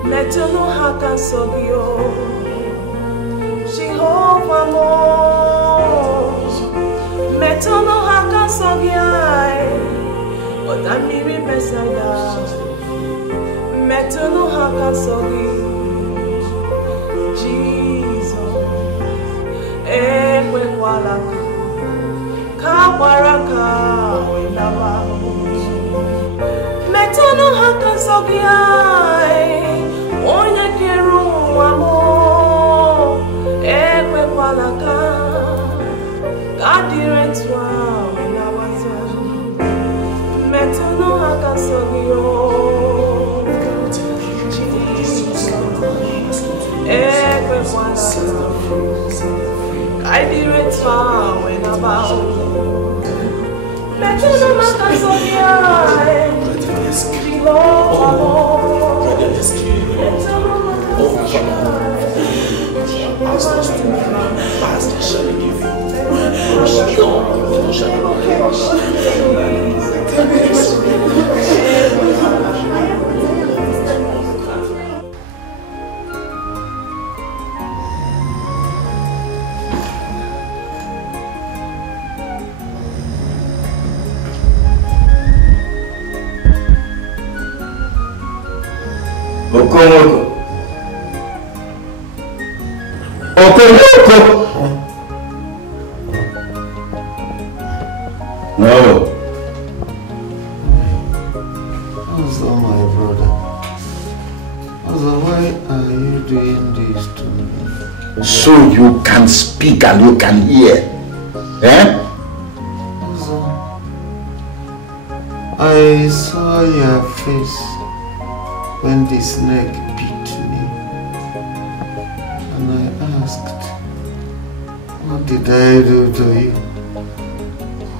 Metuno haka sogio, Jehovah mo. Metuno haka sogiai, Odamiri besada. Metuno haka sogi, Jesus. Ekwe kwalaka, kawaraka wenaba. Metuno haka sogiai. Onye kiru amo ekwe kwalaka kadire twa wena wata metono hakasogio ekwe kwalaka kadire twa wena ba metono hakasogio No. Also, my brother. Also, why are you doing this to me? So you can speak and you can hear. Eh? Also, I saw your face when the snake bit me. And I asked, what did I do to you?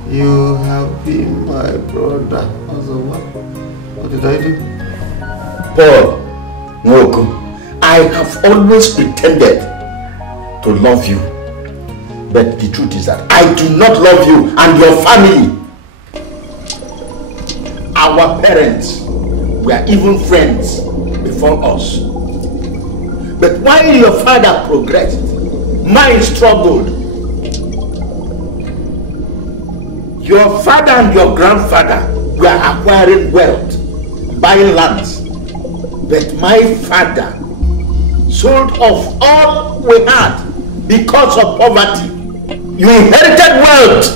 You have been my brother. Also, what did I do? Paul, Nwoko, I have always pretended to love you. But the truth is that I do not love you and your family. Our parents were even friends before us. But while your father progressed, mine struggled. Your father and your grandfather were acquiring wealth, buying lands. But my father sold off all we had because of poverty. You inherited wealth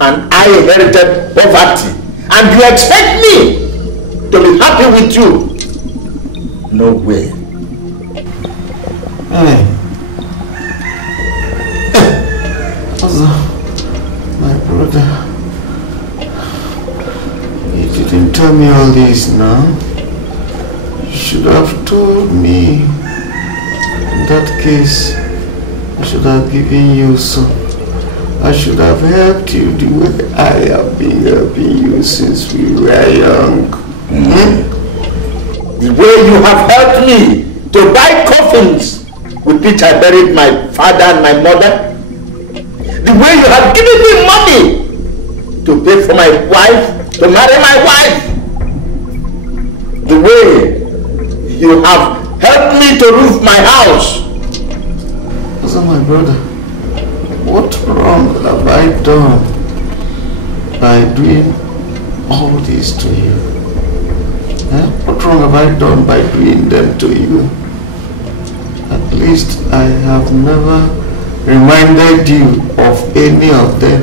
and I inherited poverty. And you expect me to be happy with you? No way. Hey. Also, my brother, you didn't tell me all this now. You should have told me. In that case, I should have given you some. I should have helped you the way I have been helping you since we were young. The way you have helped me to buy coffins with which I buried my father and my mother. The way you have given me money to pay for my wife, to marry my wife. The way you have helped me to roof my house. So my brother, what wrong have I done by doing all this to you? What wrong have I done by doing them to you? At least I have never reminded you of any of them,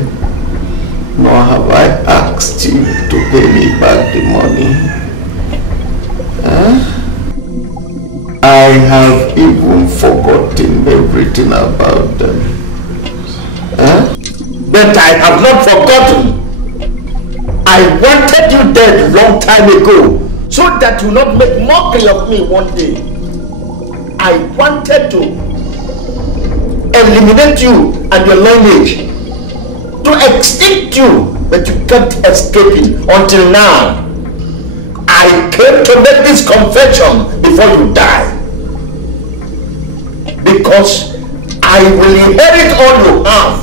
nor have I asked you to pay me back the money. I have even forgotten everything about them. But I have not forgotten. I wanted you dead long time ago, so that you not make mockery of me one day. I wanted to eliminate you and your lineage, to extinct you, but you kept escaping until now. I came to make this confession before you die, because I will inherit all you have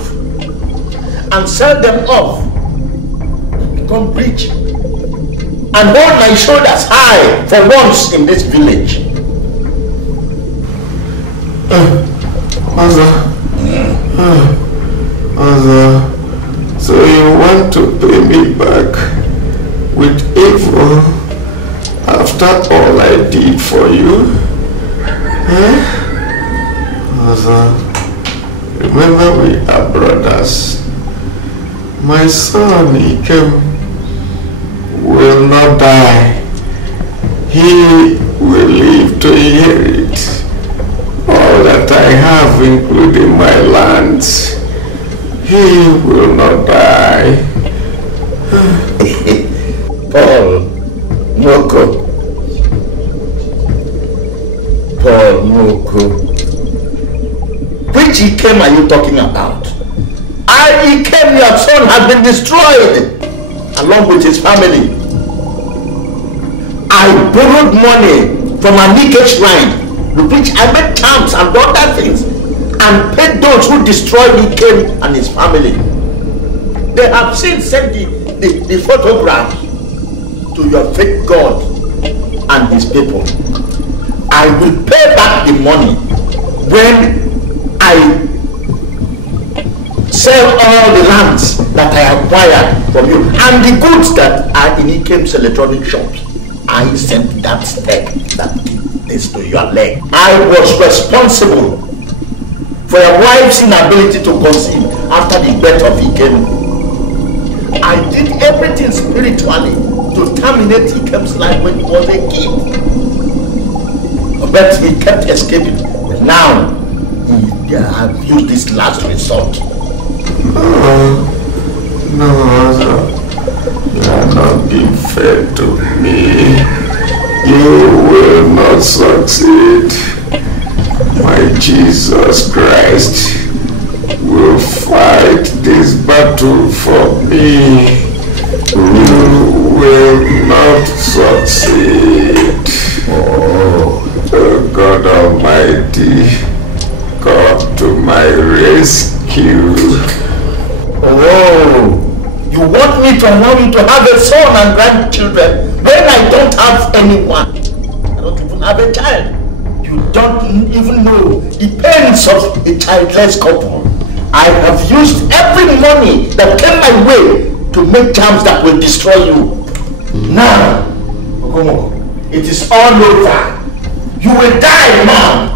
and sell them off, become rich, and hold my shoulders high for once in this village. Mother, so you want to pay me back with evil after all I did for you? Mother, remember we are brothers. My son, Ikem, will not die. He will live to inherit all that I have, including my lands. He will not die. Paul Moko. Which Ikem are you talking about? Ikem, your son, has been destroyed along with his family. I borrowed money from a Nike shrine, with which I made terms and other things, and paid those who destroyed Ikem and his family. They have since sent the photograph to your fake God and his people. I will pay back the money when I sell all the lands that I acquired from you and the goods that are in Ikem's electronic shops. I sent that step that is to your leg. I was responsible for your wife's inability to conceive after the birth of Ikem. I did everything spiritually to terminate Ikem's life when he was a kid. But he kept escaping. Now, I've used this last resort. No, you are not being fair to me. You will not succeed. My Jesus Christ will fight this battle for me. You will not succeed. Oh, God Almighty, come to my rescue. Oh, you want me to allow you to have a son and grandchildren when I don't have anyone? I don't even have a child. You don't even know the pains of a childless couple. I have used every money that came my way to make terms that will destroy you. Now, Okomoko, it is all over. You will die now.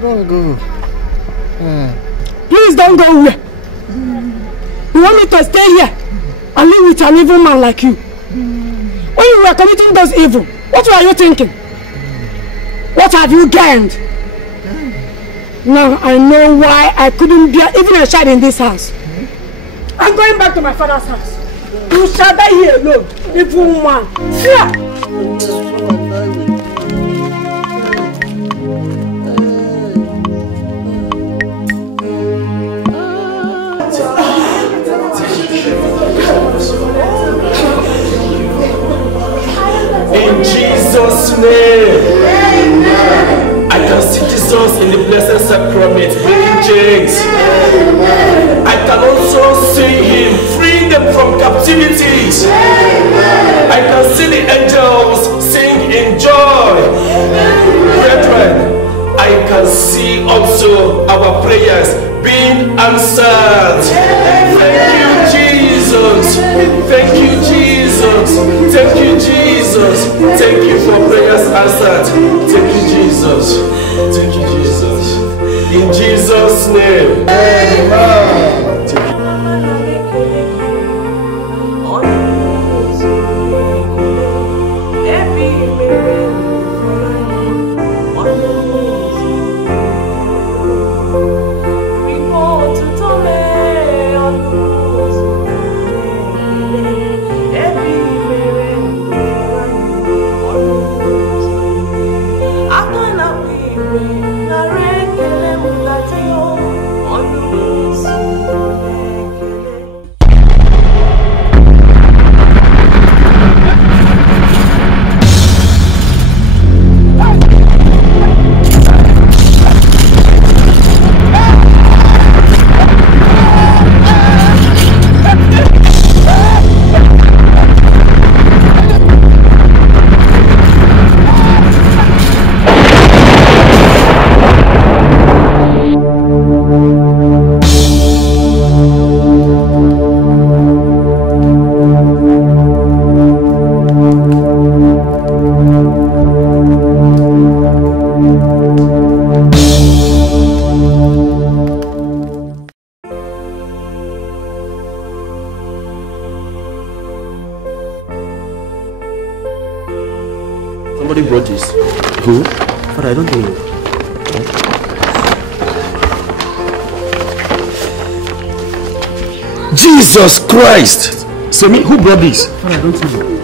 Don't go. Please don't go away. You want me to stay here and live with an evil man like you? When you were committing those evil, what were you thinking? What have you gained? Now I know why I couldn't bear even a child in this house. I'm going back to my father's house. You shall die here alone, evil man. Fear! In Jesus' name. Amen. I can see Jesus in the blessed sacrament breaking chains. Amen. I can also see him freeing them from captivities. Amen. I can see the angels sing in joy. Amen. Brethren, I can see also our prayers being answered. Amen. Thank you, Jesus. Thank you, Jesus. Thank you, Jesus. Thank you for prayers answered. Thank you, Jesus. Thank you, Jesus. In Jesus' name. Amen. Somebody brought this. Who? But I don't know. Jesus Christ! So me, who brought this? But I don't know.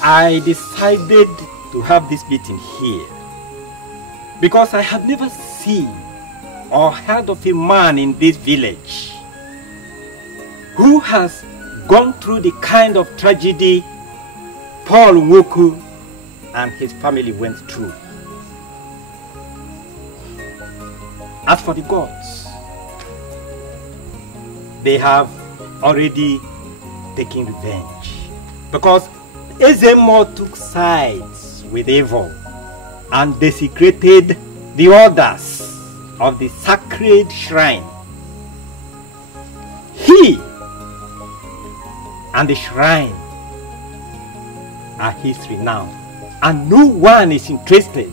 I decided to have this meeting here because I have never seen or heard of a man in this village who has gone through the kind of tragedy Paul Nwoku and his family went through. As for the gods, they have already taken revenge because Ezemo took sides with evil and desecrated the orders of the sacred shrine. He and the shrine are history now, and no one is interested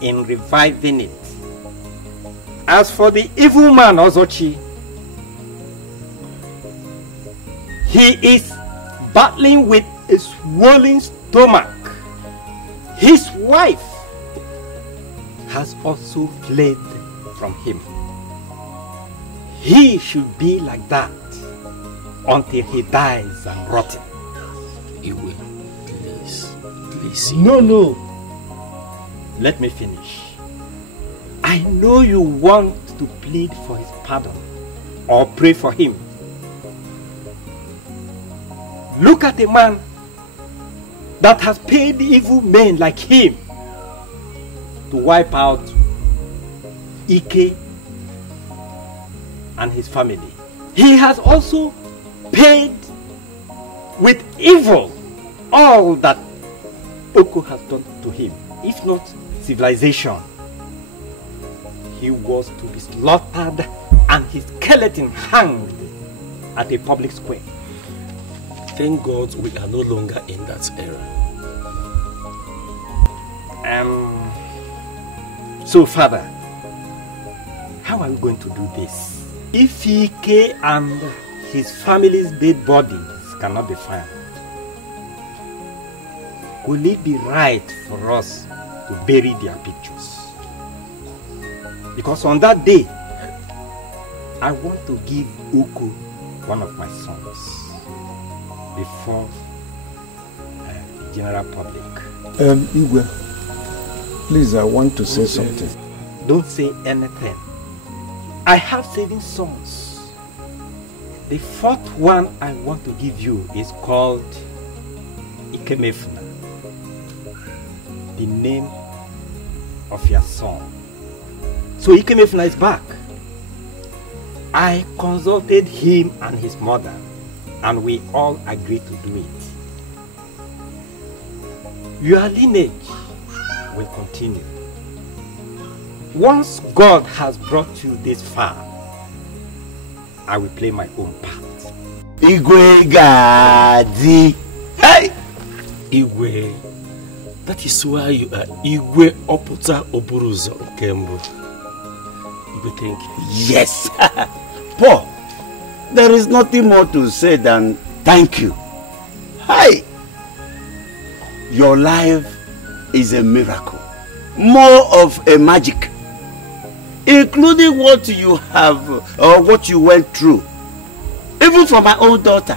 in reviving it. As for the evil man Ozochi, he is battling with a swollen stomach. His wife has also fled from him. He should be like that until he dies and rotten. Iwe, please. No. Let me finish. I know you want to plead for his pardon or pray for him. Look at a man that has paid evil men like him to wipe out Ike and his family. He has also paid with evil all that Oko has done to him, if not civilization. He was to be slaughtered and his skeleton hanged at a public square. Thank God we are no longer in that era. So, Father, how are we going to do this? If Ike and his family's dead bodies cannot be found, will it be right for us to bury their pictures? Because on that day, I want to give Oko one of my sons before the general public. Igwe, please, I want to say something. Don't say anything. I have 7 sons. The 4th one I want to give you is called Ikemefuna, the name of your son. So Ikemefuna is back. I consulted him and his mother, and we all agreed to do it. Your lineage will continue. Once God has brought you this far, I will play my own part. Igwe Gadi. Hey! Igwe. That is why you are Igwe Oputa Oburuzo Kembu. Igwe, thank you. Yes. Paul, there is nothing more to say than thank you. Hi. Your life is a miracle. More of a magic. Including what you have or what you went through. Even for my own daughter,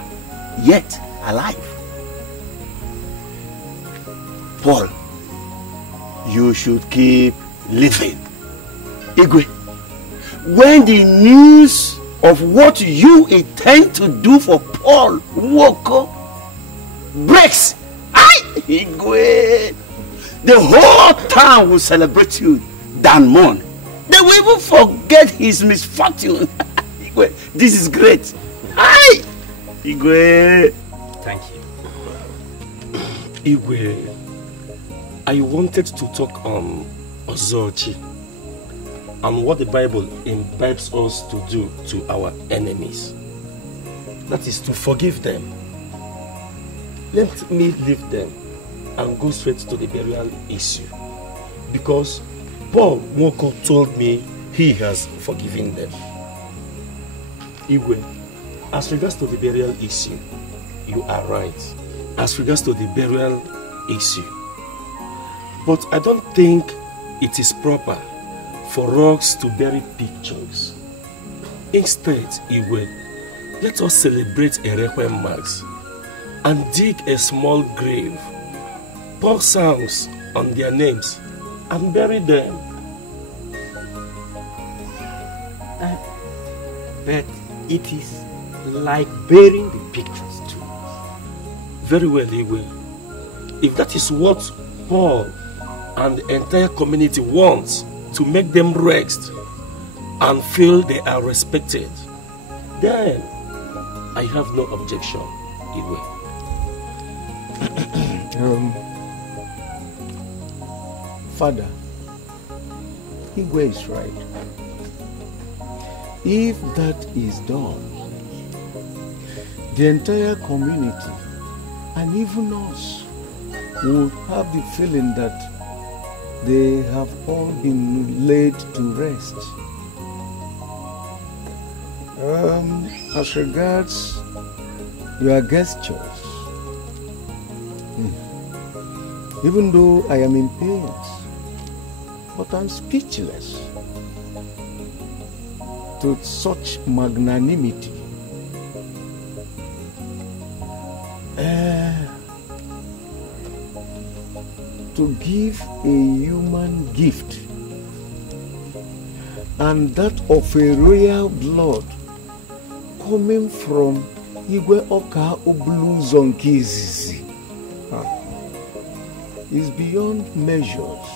yet alive. Paul, you should keep living. Igwe, when the news of what you intend to do for Paul Woko breaks, Igwe, the whole town will celebrate you than mourn. They will even forget his misfortune. Igwe, this is great. Hi, Igwe. Thank you. Igwe, I wanted to talk on Ozochi and what the Bible imbibes us to do to our enemies. That is to forgive them. Let me leave them and go straight to the burial issue. Because Paul Woko told me he has forgiven them. Igwe, as regards to the burial issue, you are right. As regards to the burial issue, but I don't think it is proper for us to bury pictures. Instead, Igwe, let us celebrate a requiem mass and dig a small grave, pour songs on their names, and bury them. But it is like burying the pictures too. Very well, Igwe. If that is what Paul and the entire community wants, to make them rest and feel they are respected, then I have no objection, Igwe. Father, Igwe is right. If that is done, the entire community and even us will have the feeling that they have all been laid to rest. As regards your gestures, even though I am in pain, but I'm speechless to such magnanimity. To give a human gift, and that of a royal blood coming from Igwe Oka Obluzonkizizi is beyond measures.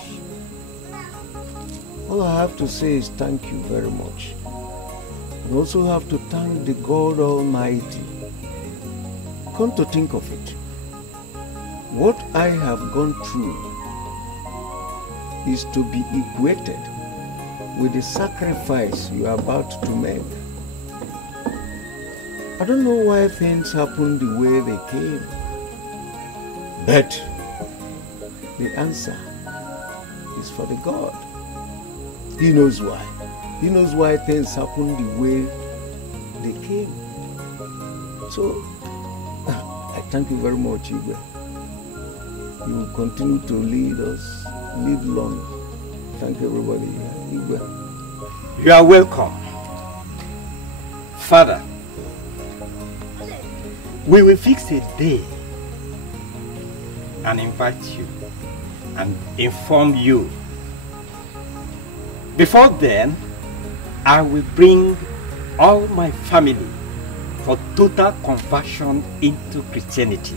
All I have to say is thank you very much. I also have to thank the God Almighty. Come to think of it, what I have gone through is to be equated with the sacrifice you are about to make. I don't know why things happened the way they came, but the answer is for the God. He knows why. He knows why things happened the way they came. So, I thank you very much, Igwe. You will continue to lead us, live long. Thank everybody, Igwe. You are welcome. Father, we will fix a day and invite you and inform you. Before then, I will bring all my family for total conversion into Christianity.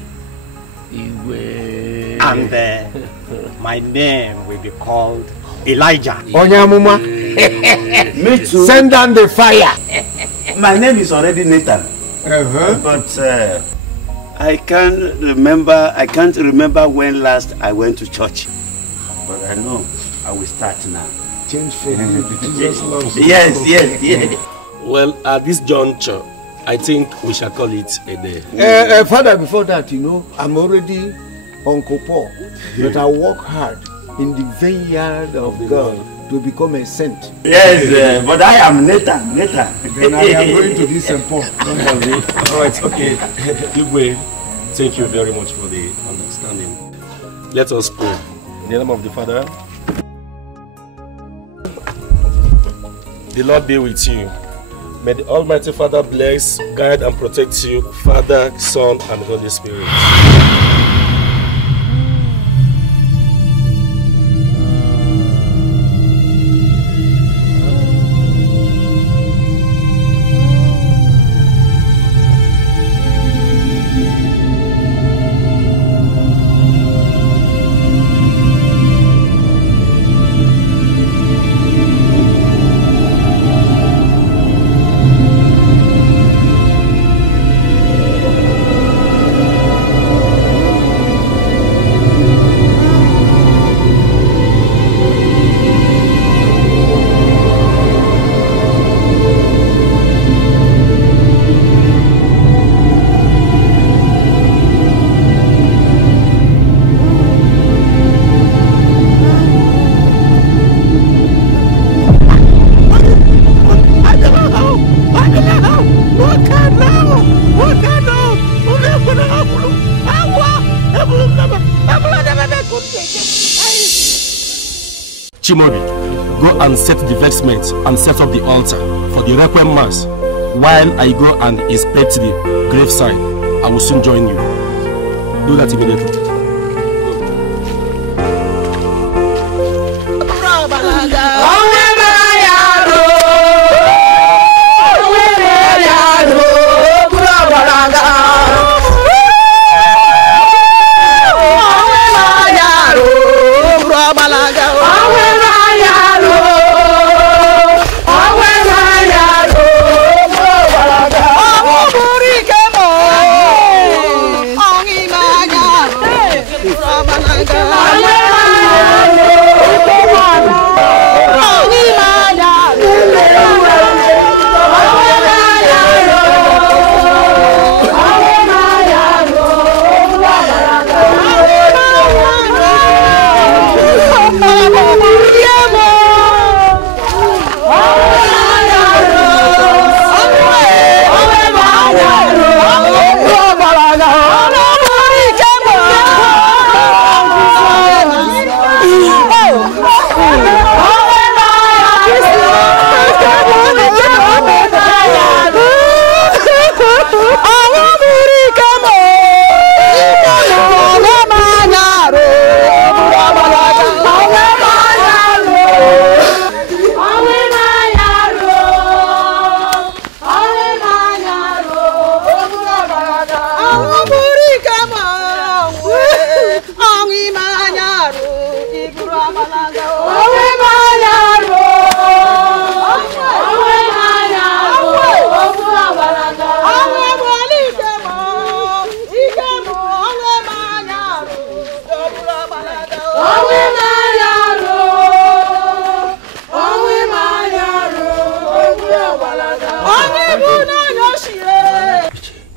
And my name will be called Elijah. Onyamuma. Me too. Send down the fire. My name is already Nathan. But I can't remember when last I went to church. But I know I will start now. Change faith. Yes. Well, at this juncture, I think we shall call it a day. Father, before that, you know, I'm already Uncle Paul, but I work hard in the vineyard of God to become a saint. Yes, but I am Nathan. Then I am going to be St. Paul. All right, okay. Igwe, thank you very much for the understanding. Let us pray. In the name of the Father, the Lord be with you. May the Almighty Father bless, guide, and protect you, Father, Son, and Holy Spirit. Chimobi, go and set the vestment and set up the altar for the requiem mass. While I go and inspect the graveside, I will soon join you. Do that immediately.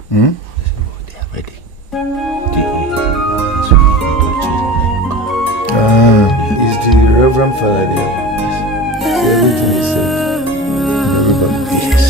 Hmm? They are ready. Is the Reverend Father there? Everything is safe. Everybody, please.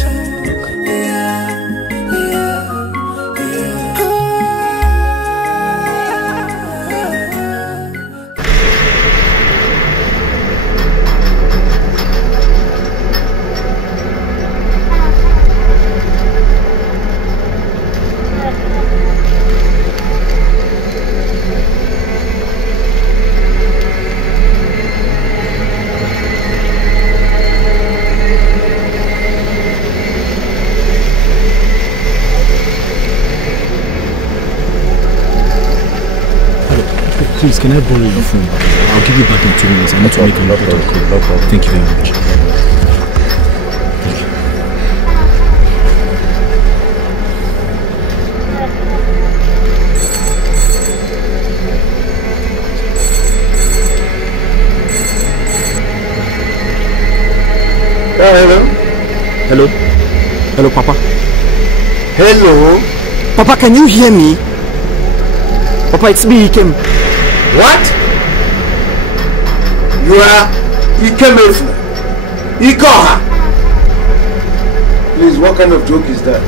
Please, can I borrow your phone? I'll give you back in 2 minutes. I need to make an important call. Thank you very much. Hello? Hello? Hello, Papa? Hello? Papa, can you hear me? Papa, it's me, Ikem. What? You are Ikem Efna? Ikoha? Please, what kind of joke is that?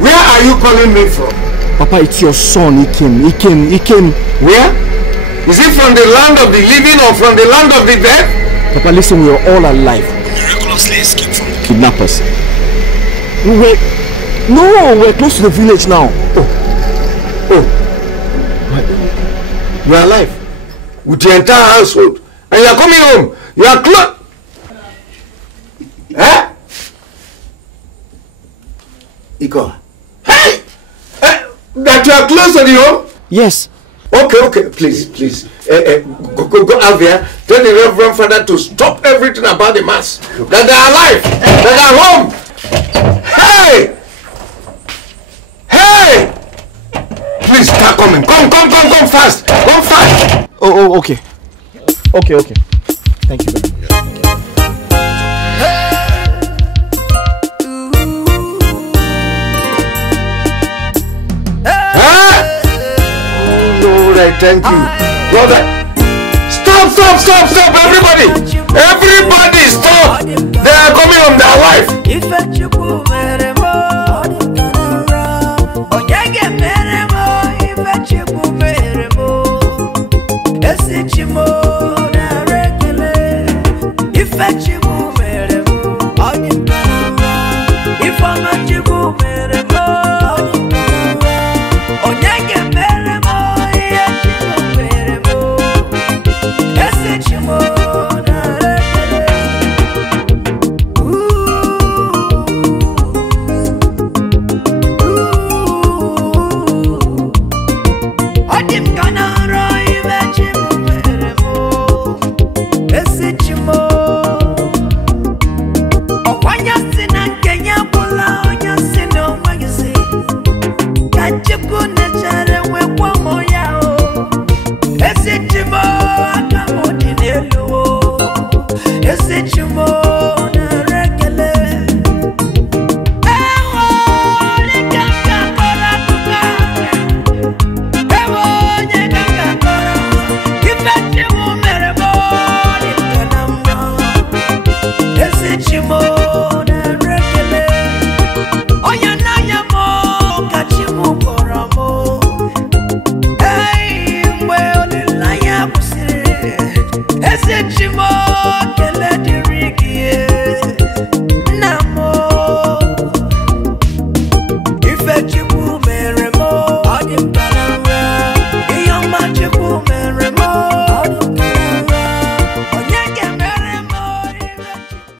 Where are you calling me from? Papa, it's your son, Ikem. Where? Is it from the land of the living or from the land of the dead? Papa, listen, we are all alive. Miraculously escaped from the Kidnappers. We're close to the village now. Oh. You are alive with your entire household and you are coming home. You are close. Eh? Iko. Hey! That you are close to the home? Yes. Okay. Please. Go out there. Tell the Reverend Father to stop everything about the mass. That they are alive. That they are home. Hey! Please start coming. Come fast. Come fast. Oh, okay. Okay. Thank you very much. Lord, I thank you. Lord, Stop, everybody. Everybody stop. They are coming home. They are alive.